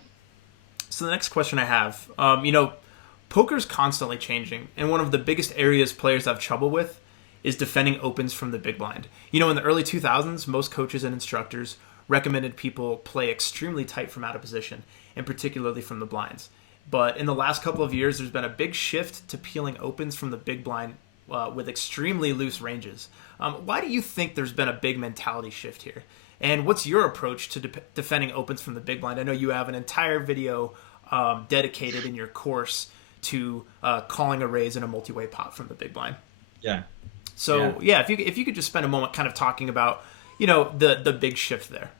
the next question I have, poker's constantly changing, and one of the biggest areas players have trouble with is defending opens from the big blind. In the early 2000s, most coaches and instructors recommended people play extremely tight from out of position, and particularly from the blinds. But in the last couple of years, there's been a big shift to peeling opens from the big blind with extremely loose ranges. Why do you think there's been a big mentality shift here? And what's your approach to defending opens from the big blind? I know you have an entire video dedicated in your course to calling a raise in a multi-way pot from the big blind. Yeah. So yeah, if you could just spend a moment kind of talking about the big shift there.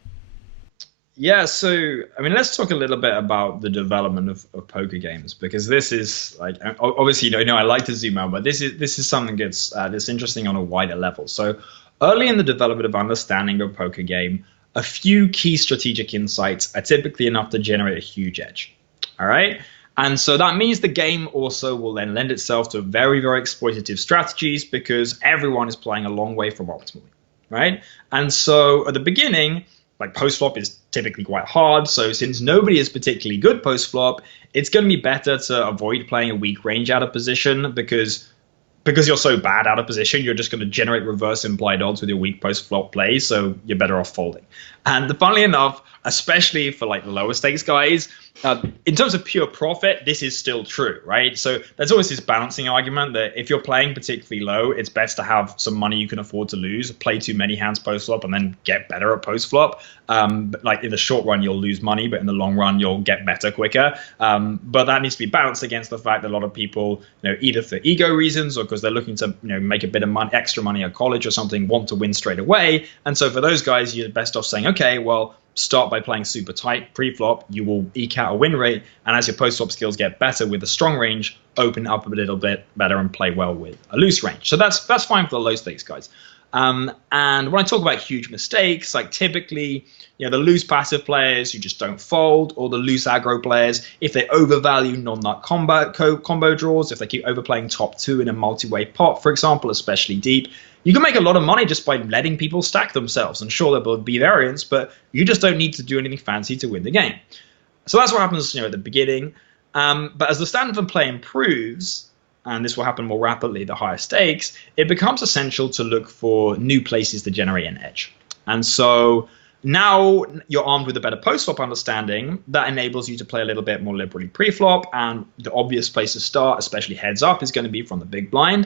Yeah, so I mean, let's talk a little bit about the development of poker games, because this is like obviously I like to zoom out, but this is something that's interesting on a wider level. So early in the development of understanding of poker game, a few key strategic insights are typically enough to generate a huge edge. All right. And so that means the game also will then lend itself to very, very exploitative strategies because everyone is playing a long way from optimally. Right. And so at the beginning, like post flop is typically quite hard. So since nobody is particularly good post flop, it's going to be better to avoid playing a weak range out of position because you're so bad out of position, you're just going to generate reverse implied odds with your weak post flop plays. So you're better off folding. And funnily enough, especially for like the lower stakes guys, in terms of pure profit, this is still true, right? So there's always this balancing argument that if you're playing particularly low, it's best to have some money you can afford to lose, play too many hands post flop, and then get better at post flop. But like in the short run, you'll lose money, but in the long run, you'll get better quicker. But that needs to be balanced against the fact that a lot of people, either for ego reasons or because they're looking to, make a bit of money, extra money at college or something, want to win straight away. And so for those guys, you're best off saying, okay, well, start by playing super tight pre-flop. You will eke out a win rate, and as your post-flop skills get better with a strong range, open up a little bit better and play well with a loose range. So that's fine for the low stakes guys. And when I talk about huge mistakes, like typically, the loose passive players who just don't fold, or the loose aggro players, if they overvalue non-nut combo draws, if they keep overplaying top two in a multi-way pot, for example, especially deep, you can make a lot of money just by letting people stack themselves. And sure, there will be variance, but you just don't need to do anything fancy to win the game. So that's what happens, at the beginning. But as the standard of play improves, and this will happen more rapidly the higher stakes, it becomes essential to look for new places to generate an edge. And so now you're armed with a better post-flop understanding that enables you to play a little bit more liberally pre-flop. And the obvious place to start, especially heads up, is going to be from the big blind.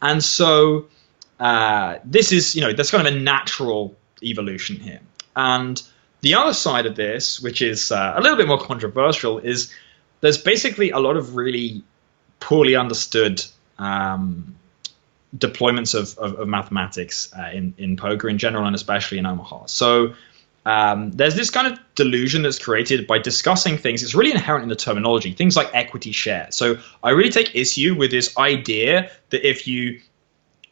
And so this is, there's kind of a natural evolution here. And the other side of this, which is a little bit more controversial, is there's basically a lot of really poorly understood deployments of mathematics in poker in general, and especially in Omaha. So there's this kind of delusion that's created by discussing things. It's really inherent in the terminology, things like equity share. So I really take issue with this idea that if you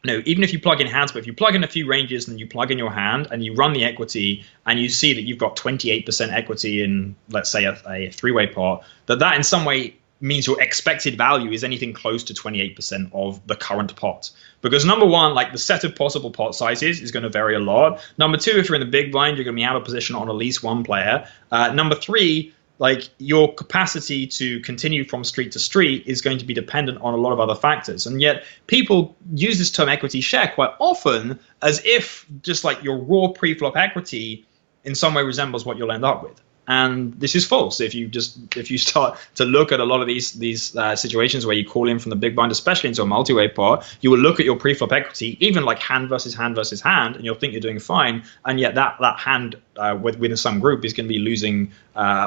even if you plug in hands, but if you plug in a few ranges and you plug in your hand and you run the equity and you see that you've got 28% equity in, let's say, a three-way pot, that in some way means your expected value is anything close to 28% of the current pot. Because number one, like the set of possible pot sizes is going to vary a lot. Number two, if you're in the big blind, you're going to be out of position on at least one player. Number three, like your capacity to continue from street to street is going to be dependent on a lot of other factors. And yet people use this term equity share quite often as if just like your raw pre-flop equity in some way resembles what you'll end up with. And this is false. If you start to look at a lot of these situations where you call in from the big blind, especially into a multi-way pot, you will look at your pre-flop equity, even like hand versus hand versus hand, and you'll think you're doing fine. And yet that hand within some group is going to be losing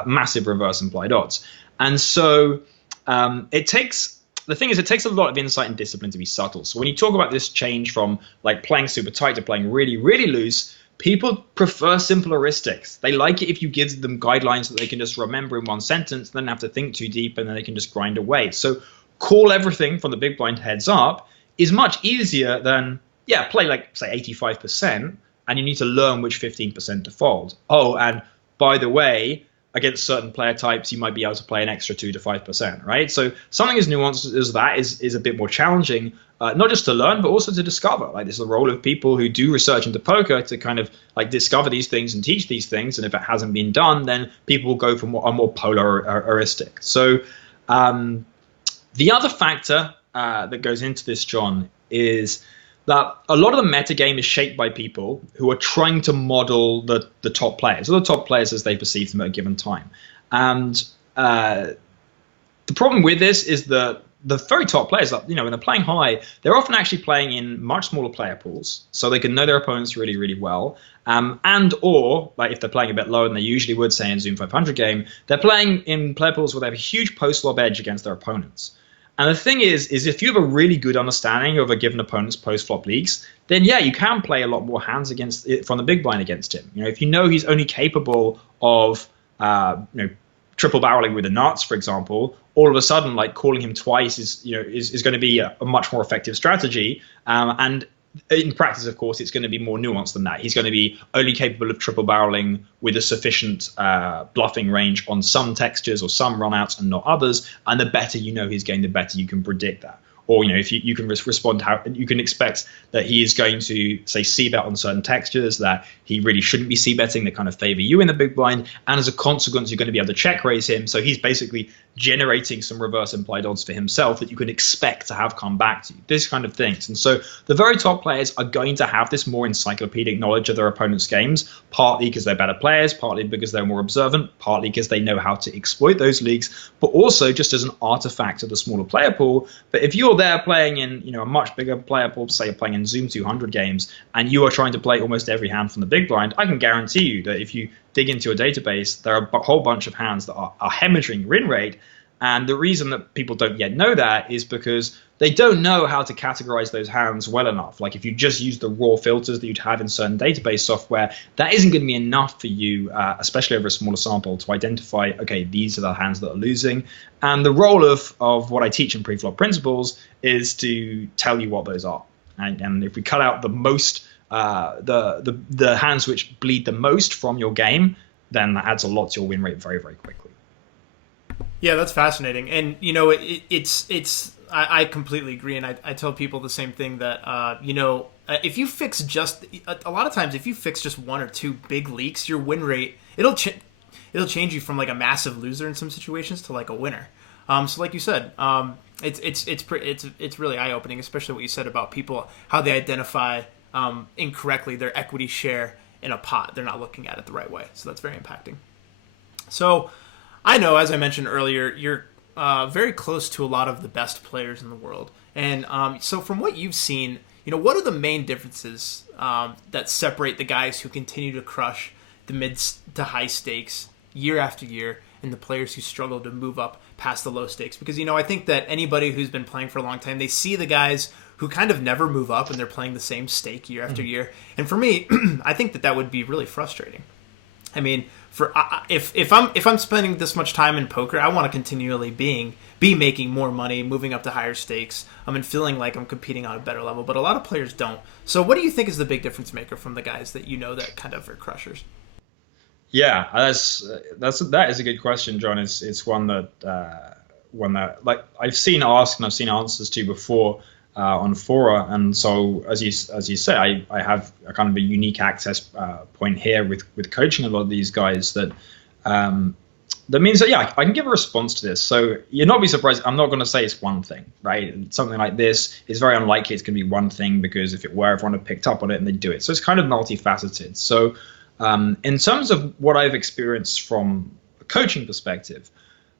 massive reverse implied odds. And so it takes the thing is, it takes a lot of insight and discipline to be subtle. So when you talk about this change from like playing super tight to playing really, really loose, people prefer simple heuristics. They like it if you give them guidelines that they can just remember in one sentence, then have to think too deep, and then they can just grind away. So call everything from the big blind heads up is much easier than, yeah, play like, say, 85%, and you need to learn which 15% to fold. Oh, and by the way, against certain player types, you might be able to play an extra 2 to 5%, right? So something as nuanced as that is a bit more challenging, not just to learn, but also to discover. Like, there's the role of people who do research into poker to kind of like discover these things and teach these things. And if it hasn't been done, then people will go for a more polar heuristic. So the other factor that goes into this, John, is that a lot of the metagame is shaped by people who are trying to model the top players, or the top players as they perceive them at a given time. And the problem with this is the very top players, when they're playing high, they're often actually playing in much smaller player pools, so they can know their opponents really, really well. Or like if they're playing a bit lower than they usually would, say in Zoom 500 game, they're playing in player pools where they have a huge post-flop edge against their opponents. And the thing is if you have a really good understanding of a given opponent's post-flop leagues, then yeah, you can play a lot more hands against it from the big blind against him. If you know he's only capable of triple barreling with the nuts, for example, all of a sudden like calling him twice is going to be a much more effective strategy. And in practice, of course, it's going to be more nuanced than that. He's going to be only capable of triple barreling with a sufficient bluffing range on some textures or some runouts and not others. And the better you know his game, the better you can predict that. Or, if you can respond how you can expect that he is going to, say, c-bet on certain textures that he really shouldn't be c-betting that kind of favor you in the big blind. And as a consequence, you're going to be able to check raise him. So he's basically generating some reverse implied odds for himself that you can expect to have come back to you, this kind of things. And so the very top players are going to have this more encyclopedic knowledge of their opponent's games, partly because they're better players, partly because they're more observant, partly because they know how to exploit those leagues, but also just as an artifact of the smaller player pool. But if you're there playing in a much bigger player pool, say you're playing in Zoom 200 games, and you are trying to play almost every hand from the big blind, I can guarantee you that if you dig into your database, there are a whole bunch of hands that are hemorrhaging win rate. And the reason that people don't yet know that is because they don't know how to categorize those hands well enough. Like if you just use the raw filters that you'd have in certain database software, that isn't going to be enough for you, especially over a smaller sample, to identify, okay, these are the hands that are losing. And the role of what I teach in Preflop principles is to tell you what those are. And if we cut out the most, the hands which bleed the most from your game, then that adds a lot to your win rate very, very quickly. Yeah, that's fascinating. And, I completely agree. And I tell people the same thing that, if you fix a lot of times, if you fix just one or two big leaks, your win rate, it'll change you from like a massive loser in some situations to like a winner. So like you said, it's really eye-opening, especially what you said about people, how they identify incorrectly their equity share in a pot. They're not looking at it the right way. So that's very impacting. So I know, as I mentioned earlier, you're very close to a lot of the best players in the world. And so from what you've seen, what are the main differences that separate the guys who continue to crush the mid to high stakes year after year and the players who struggle to move up past the low stakes? Because, I think that anybody who's been playing for a long time, they see the guys who kind of never move up and they're playing the same stake year after year. And for me, I think that would be really frustrating. I mean, if I'm spending this much time in poker, I want to continually be making more money, moving up to higher stakes, and feeling like I'm competing on a better level. But a lot of players don't. So what do you think is the big difference maker from the guys that that kind of are crushers? Yeah, that is a good question, John. It's one that like I've seen asked and I've seen answers to before on fora, and so as you say, I have a kind of a unique access point here with coaching a lot of these guys that means that I can give a response to this. So you'll not be surprised. I'm not going to say it's one thing, right? Something like this is very unlikely it's going to be one thing, because if it were, everyone had picked up on it and they'd do it. So it's kind of multifaceted. So in terms of what I've experienced from a coaching perspective,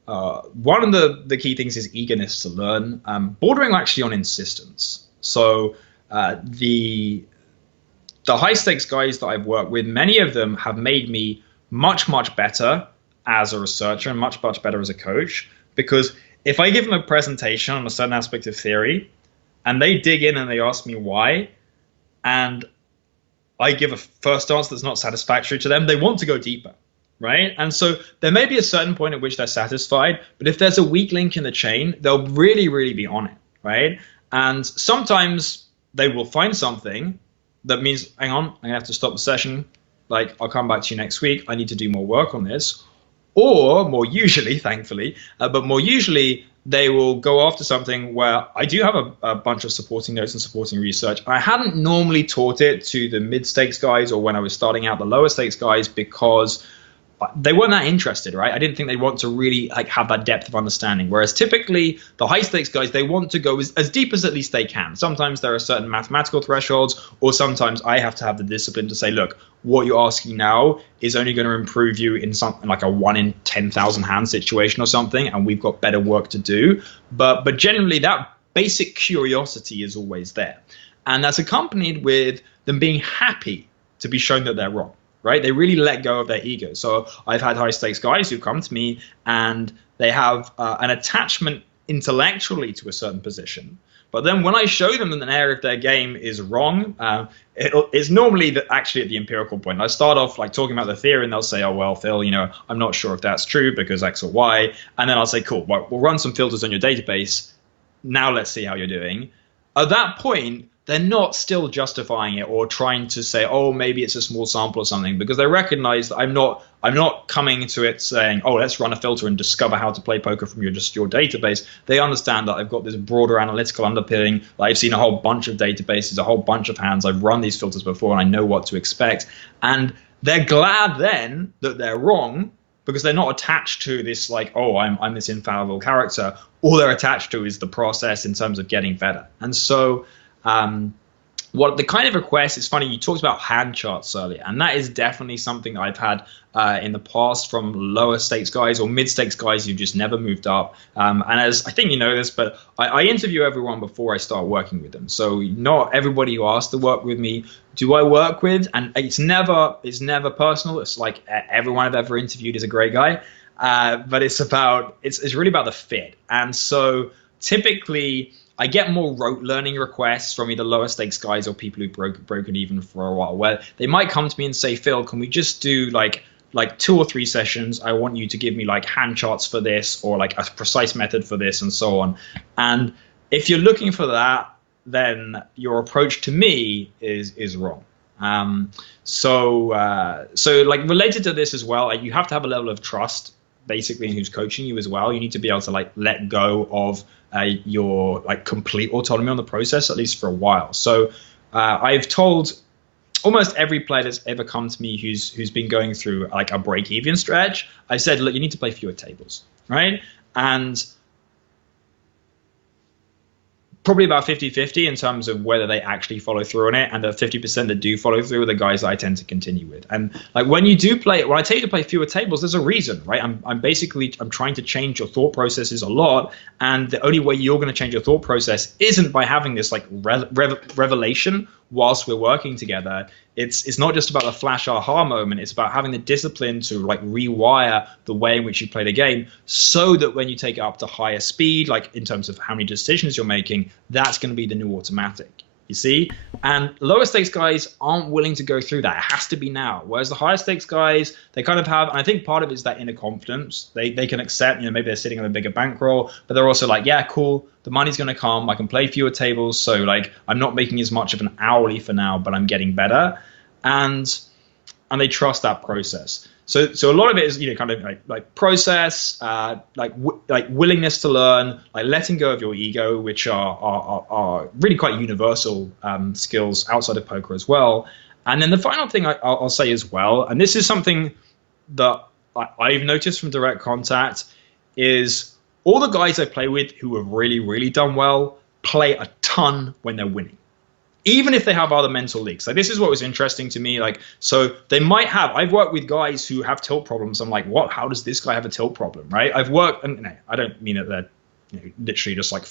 one of the key things is eagerness to learn, bordering actually on insistence. So the high stakes guys that I've worked with, many of them have made me much, much better as a researcher and much, much better as a coach, because if I give them a presentation on a certain aspect of theory and they dig in and they ask me why, and I give a first answer that's not satisfactory to them, they want to go deeper, right? And so there may be a certain point at which they're satisfied, but if there's a weak link in the chain, they'll really, really be on it, right? And sometimes they will find something that means, hang on, I'm gonna have to stop the session. Like, I'll come back to you next week. I need to do more work on this. Or more usually, thankfully, but more usually, they will go after something where I do have a bunch of supporting notes and supporting research. I hadn't normally taught it to the mid-stakes guys or when I was starting out the lower stakes guys because they weren't that interested, right? I didn't think they'd want to really like have that depth of understanding. Whereas typically the high stakes guys, they want to go as deep as at least they can. Sometimes there are certain mathematical thresholds, or sometimes I have to have the discipline to say, look, what you're asking now is only going to improve you in something like a 1 in 10,000 hand situation or something, and we've got better work to do. But generally that basic curiosity is always there. And that's accompanied with them being happy to be shown that they're wrong. Right? They really let go of their ego. So I've had high stakes guys who come to me and they have an attachment intellectually to a certain position. But then when I show them that an area of their game is wrong, it's normally actually at the empirical point. I start off like talking about the theory and they'll say, oh, well, Phil, I'm not sure if that's true because X or Y. And then I'll say, cool, well, we'll run some filters on your database. Now let's see how you're doing. At that point, they're not still justifying it or trying to say, oh, maybe it's a small sample or something, because they recognize that I'm not coming to it saying, oh, let's run a filter and discover how to play poker from your database. They understand that I've got this broader analytical underpinning. I've seen a whole bunch of databases, a whole bunch of hands. I've run these filters before and I know what to expect. And they're glad then that they're wrong because they're not attached to this like, oh, I'm this infallible character. All they're attached to is the process in terms of getting better. And so what the kind of request is funny. You talked about hand charts earlier, and that is definitely something that I've had in the past from lower stakes guys or mid stakes guys who just never moved up. And as I think you know this, but I interview everyone before I start working with them. So not everybody who asks to work with me do I work with, and it's never personal. It's like everyone I've ever interviewed is a great guy, but it's really about the fit. And so typically I get more rote learning requests from either lower stakes guys or people who've broken even for a while, where they might come to me and say, Phil, can we just do like 2 or 3 sessions? I want you to give me like hand charts for this or like a precise method for this and so on. And if you're looking for that, then your approach to me is wrong. So like related to this as well, you have to have a level of trust basically in who's coaching you as well. You need to be able to like let go of your like complete autonomy on the process, at least for a while. So I've told almost every player that's ever come to me who's been going through like a break-even stretch, I said, look, you need to play fewer tables, right? And probably about 50-50 in terms of whether they actually follow through on it, and the 50% that do follow through are the guys that I tend to continue with. And like when I tell you to play fewer tables, there's a reason, right? I'm trying to change your thought processes a lot, and the only way you're going to change your thought process isn't by having this like revelation whilst we're working together. It's not just about the flash aha moment. It's about having the discipline to like rewire the way in which you play the game so that when you take it up to higher speed, like in terms of how many decisions you're making, that's going to be the new automatic, you see? And lower stakes guys aren't willing to go through that. It has to be now. Whereas the higher stakes guys, they kind of have, and I think part of it is that inner confidence. They can accept, maybe they're sitting on a bigger bankroll, but they're also like, yeah, cool. The money's going to come. I can play fewer tables. So like, I'm not making as much of an hourly for now, but I'm getting better. And they trust that process. So a lot of it is, kind of like process, like willingness to learn, like letting go of your ego, which are really quite universal skills outside of poker as well. And then the final thing I'll say as well, and this is something that I've noticed from direct contact, is all the guys I play with who have really, really done well play a ton when they're winning, even if they have other mental leaks. Like this is what was interesting to me. Like, so they might have, I've worked with guys who have tilt problems. I'm like, what, how does this guy have a tilt problem? Right. I've worked, and I don't mean that they're literally just like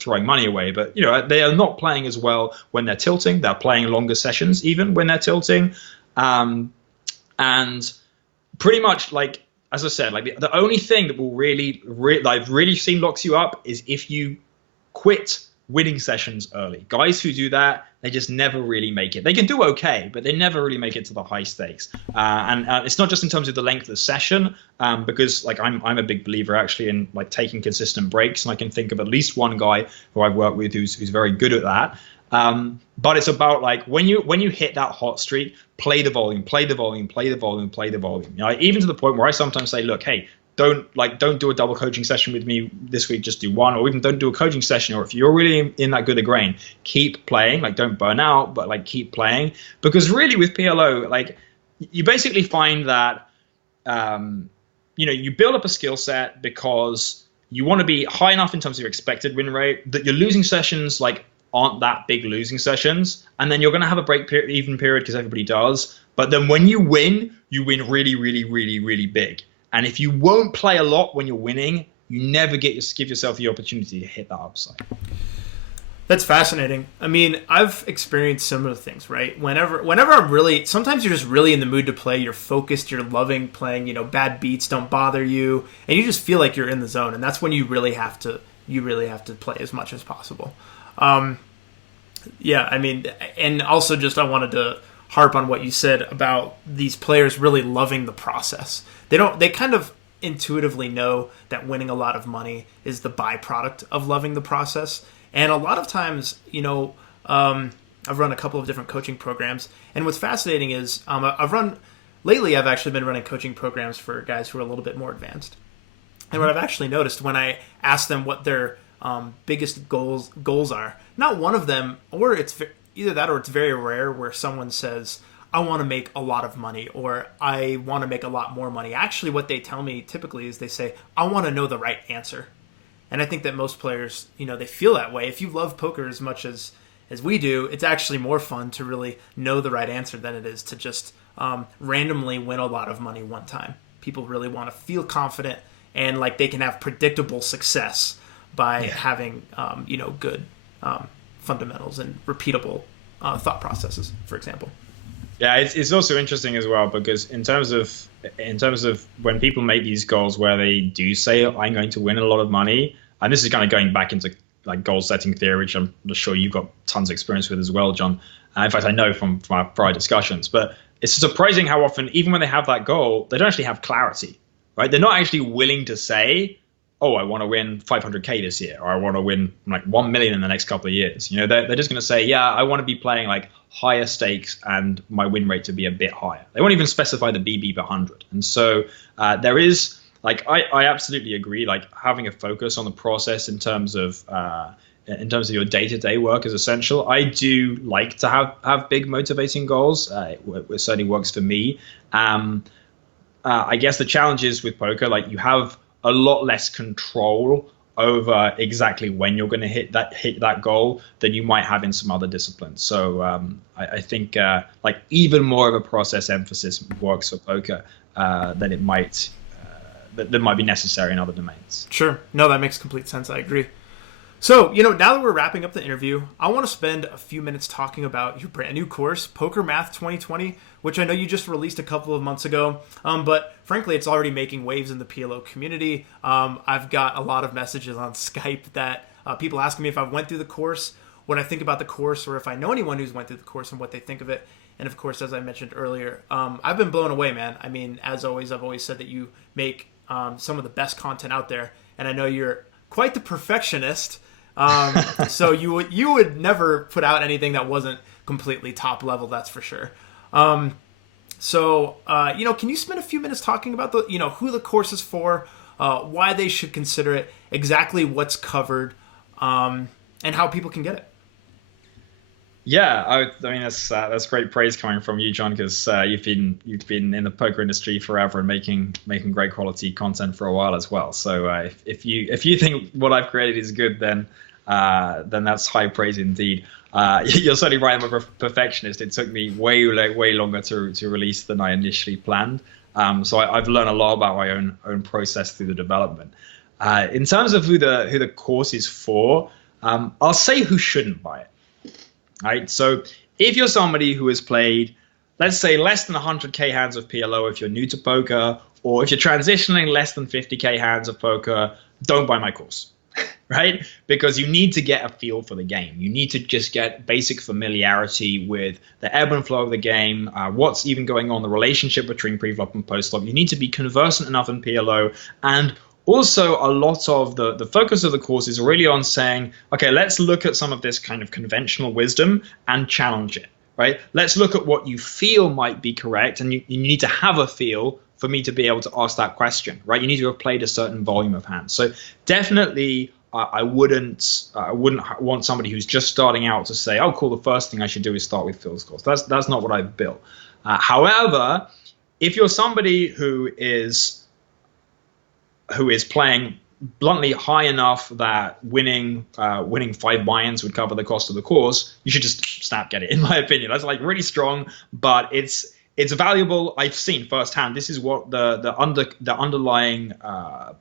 throwing money away, but they are not playing as well when they're tilting. They're playing longer sessions, even when they're tilting. And pretty much like as I said, like the only thing that will I've really seen locks you up is if you quit winning sessions early. Guys who do that, they just never really make it. They can do okay, but they never really make it to the high stakes. And it's not just in terms of the length of the session, because like I'm a big believer actually in like taking consistent breaks, and I can think of at least one guy who I've worked with who's very good at that. But it's about like when you hit that hot streak, play the volume, play the volume, play the volume, play the volume. You know, even to the point where I sometimes say, look, hey, don't do a double coaching session with me this week, just do one, or even don't do a coaching session. Or if you're really in that good a grain, keep playing, like don't burn out, but like keep playing. Because really with PLO, like you basically find that, you build up a skill set because you want to be high enough in terms of your expected win rate that your losing sessions like aren't that big losing sessions. And then you're going to have a break period, even period, because everybody does. But then when you win really, really, really, really big. And if you won't play a lot when you're winning, you never give yourself the opportunity to hit that upside. That's fascinating. I mean, I've experienced similar things, right? Whenever I'm really, sometimes you're just really in the mood to play. You're focused. You're loving playing. Bad beats don't bother you, and you just feel like you're in the zone. And that's when you really have to play as much as possible. Yeah, I mean, and also just I wanted to harp on what you said about these players really loving the process. They kind of intuitively know that winning a lot of money is the byproduct of loving the process. And a lot of times, I've run a couple of different coaching programs. And what's fascinating is lately I've actually been running coaching programs for guys who are a little bit more advanced. And what I've actually noticed when I ask them what their biggest goals are, not one of them, or it's either that or it's very rare where someone says, I want to make a lot of money, or I want to make a lot more money. Actually, what they tell me typically is they say, I want to know the right answer. And I think that most players, they feel that way. If you love poker as much as we do, it's actually more fun to really know the right answer than it is to just randomly win a lot of money one time. People really want to feel confident and like they can have predictable success by having, good fundamentals and repeatable thought processes, for example. Yeah, it's also interesting as well because in terms of when people make these goals where they do say I'm going to win a lot of money, and this is kind of going back into like goal setting theory, which I'm sure you've got tons of experience with as well, John. In fact, I know from our prior discussions, but it's surprising how often, even when they have that goal, they don't actually have clarity, right? They're not actually willing to say, oh, I want to win 500K this year, or I want to win like 1 million in the next couple of years. They're just going to say, yeah, I want to be playing like higher stakes and my win rate to be a bit higher. They won't even specify the BB per 100. And so there is like, I absolutely agree. Like having a focus on the process in terms of your day-to-day work is essential. I do like to have big motivating goals. It certainly works for me. I guess the challenge is with poker, like you have a lot less control over exactly when you're going to hit that goal than you might have in some other disciplines. So I think like even more of a process emphasis works for poker than it might that might be necessary in other domains. Sure. No, that makes complete sense. I agree. So, now that we're wrapping up the interview, I want to spend a few minutes talking about your brand new course, Poker Math 2020, which I know you just released a couple of months ago. But frankly, it's already making waves in the PLO community. I've got a lot of messages on Skype that people asking me if I went through the course, what I think about the course, or if I know anyone who's went through the course and what they think of it. And of course, as I mentioned earlier, I've been blown away, man. I mean, as always, I've always said that you make some of the best content out there. And I know you're quite the perfectionist. So you would never put out anything that wasn't completely top level, that's for sure. So can you spend a few minutes talking about who the course is for, why they should consider it, exactly what's covered, and how people can get it? Yeah, I mean that's great praise coming from you, John, because you've been in the poker industry forever and making great quality content for a while as well. So if you think what I've created is good, then that's high praise indeed. You're certainly right. I'm a perfectionist. It took me way longer to release than I initially planned. So I've learned a lot about my own process through the development. In terms of who the course is for, I'll say who shouldn't buy it. Right. So if you're somebody who has played, let's say, less than 100K hands of PLO, if you're new to poker, or if you're transitioning less than 50K hands of poker, don't buy my course. Right? Because you need to get a feel for the game. You need to just get basic familiarity with the ebb and flow of the game, what's even going on, the relationship between preflop and postflop. You need to be conversant enough in PLO. And also a lot of the focus of the course is really on saying, okay, let's look at some of this kind of conventional wisdom and challenge it, right? Let's look at what you feel might be correct. And you need to have a feel for me to be able to ask that question, right? You need to have played a certain volume of hands. So definitely, I wouldn't want somebody who's just starting out to say, oh, cool, the first thing I should do is start with Phil's course. That's not what I've built. However, if you're somebody who is playing bluntly high enough that winning 5 buy-ins would cover the cost of the course, you should just snap get it, in my opinion. That's like really strong, but it's valuable. I've seen firsthand. This is what the underlying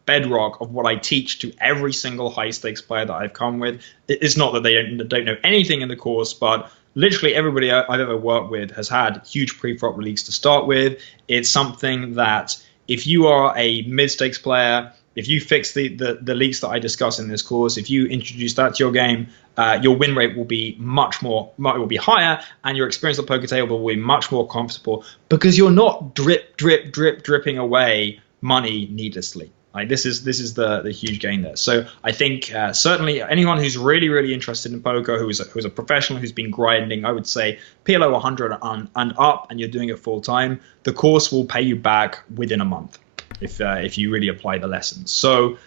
bedrock of what I teach to every single high stakes player that I've come with. It's not that they don't know anything in the course, but literally everybody I've ever worked with has had huge pre-flop leagues to start with. It's something that if you are a mid stakes player, if you fix the leaks that I discuss in this course, if you introduce that to your game, your win rate will be higher, and your experience at the poker table will be much more comfortable because you're not dripping away money needlessly. Like this is the huge gain there. So I think certainly anyone who's really interested in poker, who's a professional, who's been grinding, I would say PLO 100 and up, and you're doing it full time, the course will pay you back within a month if you really apply the lessons. So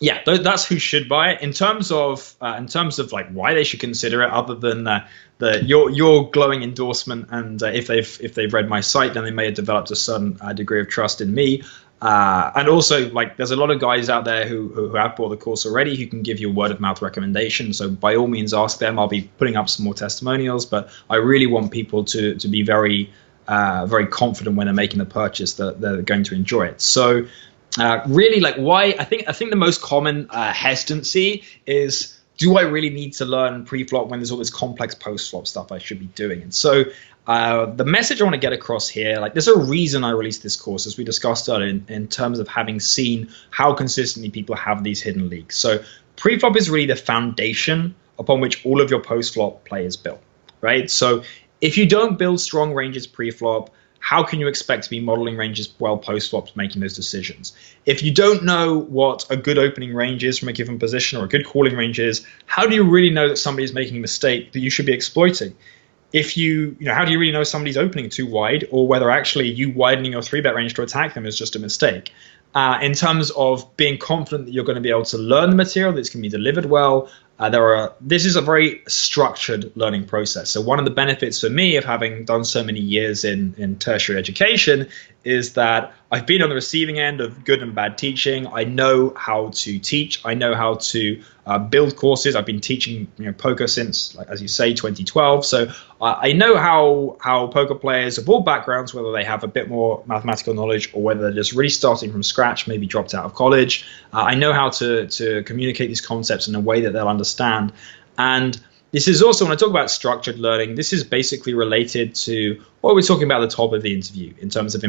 yeah, that's who should buy it. In terms of like why they should consider it, other than your glowing endorsement, and if they've read my site, then they may have developed a certain degree of trust in me. And also, like, there's a lot of guys out there who have bought the course already who can give you a word of mouth recommendation. So by all means, ask them. I'll be putting up some more testimonials, but I really want people to be very confident when they're making the purchase that they're going to enjoy it. So really, like, why I think the most common hesitancy is, do I really need to learn pre-flop when there's all this complex post-flop stuff I should be doing? And so the message I want to get across here, like, there's a reason I released this course, as we discussed earlier, in terms of having seen how consistently people have these hidden leaks. So pre-flop is really the foundation upon which all of your post-flop play is built, right? So if you don't build strong ranges pre-flop, how can you expect to be modeling ranges well post-flop, making those decisions? If you don't know what a good opening range is from a given position or a good calling range is, how do you really know that somebody is making a mistake that you should be exploiting? If how do you really know somebody's opening too wide, or whether actually you widening your 3-bet range to attack them is just a mistake? In terms of being confident that you're going to be able to learn the material, that's going to be delivered well, this is a very structured learning process. So one of the benefits for me of having done so many years in tertiary education is that I've been on the receiving end of good and bad teaching. I know how to teach. I know how to build courses. I've been teaching poker since, like, as you say, 2012. So I know how poker players of all backgrounds, whether they have a bit more mathematical knowledge or whether they're just really starting from scratch, maybe dropped out of college, I know how to communicate these concepts in a way that they'll understand. And this is also, when I talk about structured learning, this is basically related to what we're talking about at the top of the interview in terms of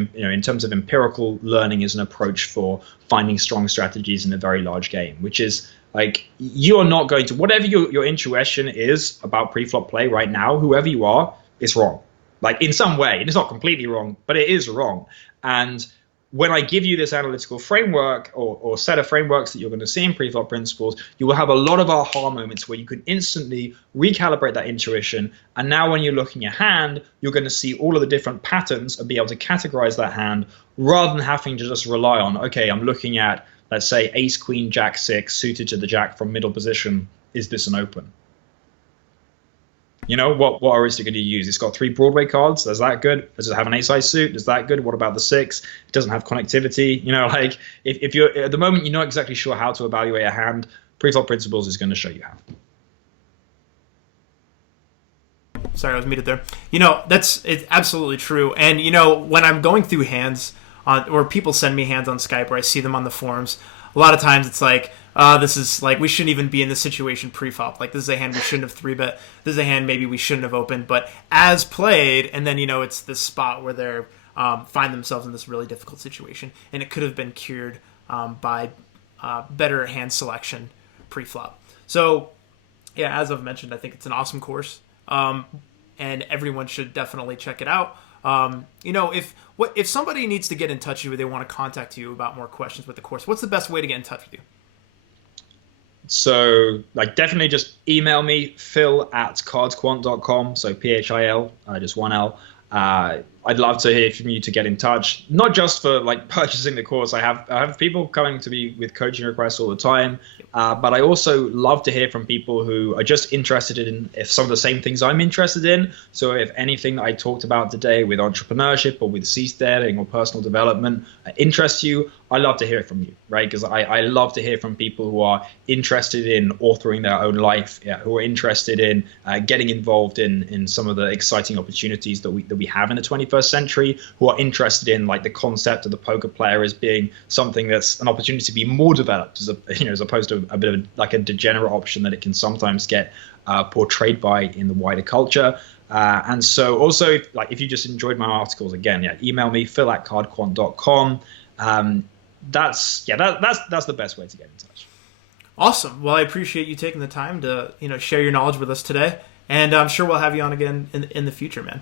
empirical learning as an approach for finding strong strategies in a very large game, which is, like, you are not going to, whatever your intuition is about pre-flop play right now, whoever you are, is wrong. Like, in some way, it's not completely wrong, but it is wrong. And when I give you this analytical framework or set of frameworks that you're going to see in pre-flop principles, you will have a lot of aha moments where you can instantly recalibrate that intuition. And now when you're looking at hand, you're going to see all of the different patterns and be able to categorize that hand rather than having to just rely on, okay, I'm looking at, let's say, ace, queen, jack, 6 suited to the jack from middle position. Is this an open? What heuristic do you use? It's got 3 Broadway cards. Is that good? Does it have an ace-high suit? Is that good? What about the 6? It doesn't have connectivity. Like, if you're at the moment, you're not exactly sure how to evaluate a hand, pre-flop principles is going to show you how. Sorry, I was muted there. It's absolutely true. And, when I'm going through hands or people send me hands on Skype or I see them on the forums, a lot of times it's like, this is like, we shouldn't even be in this situation pre-flop. Like, this is a hand we shouldn't have 3-bet. This is a hand maybe we shouldn't have opened. But as played, and then, it's this spot where they're find themselves in this really difficult situation, and it could have been cured by better hand selection pre-flop. So, yeah, as I've mentioned, I think it's an awesome course, and everyone should definitely check it out. If somebody needs to get in touch with you, they want to contact you about more questions with the course, what's the best way to get in touch with you? So, definitely just email me, phil@cardquant.com. So PHIL, just one L. I'd love to hear from you to get in touch, not just for purchasing the course. I have people coming to me with coaching requests all the time, but I also love to hear from people who are just interested in if some of the same things I'm interested in. So if anything that I talked about today with entrepreneurship or with seasteading or personal development interests you, I love to hear from you, right? Because I love to hear from people who are interested in authoring their own life, who are interested in getting involved in some of the exciting opportunities that we have in the 21st century, who are interested in the concept of the poker player as being something that's an opportunity to be more developed, as opposed to a bit of a degenerate option that it can sometimes get portrayed by in the wider culture. And so also, if you just enjoyed my articles, again, email me, phil@cardquant.com. That's the best way to get in touch. Awesome. Well, I appreciate you taking the time to share your knowledge with us today, and I'm sure we'll have you on again in the future, man.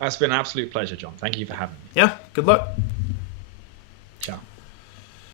It's been an absolute pleasure, John. Thank you for having me. Yeah. Good luck. Ciao.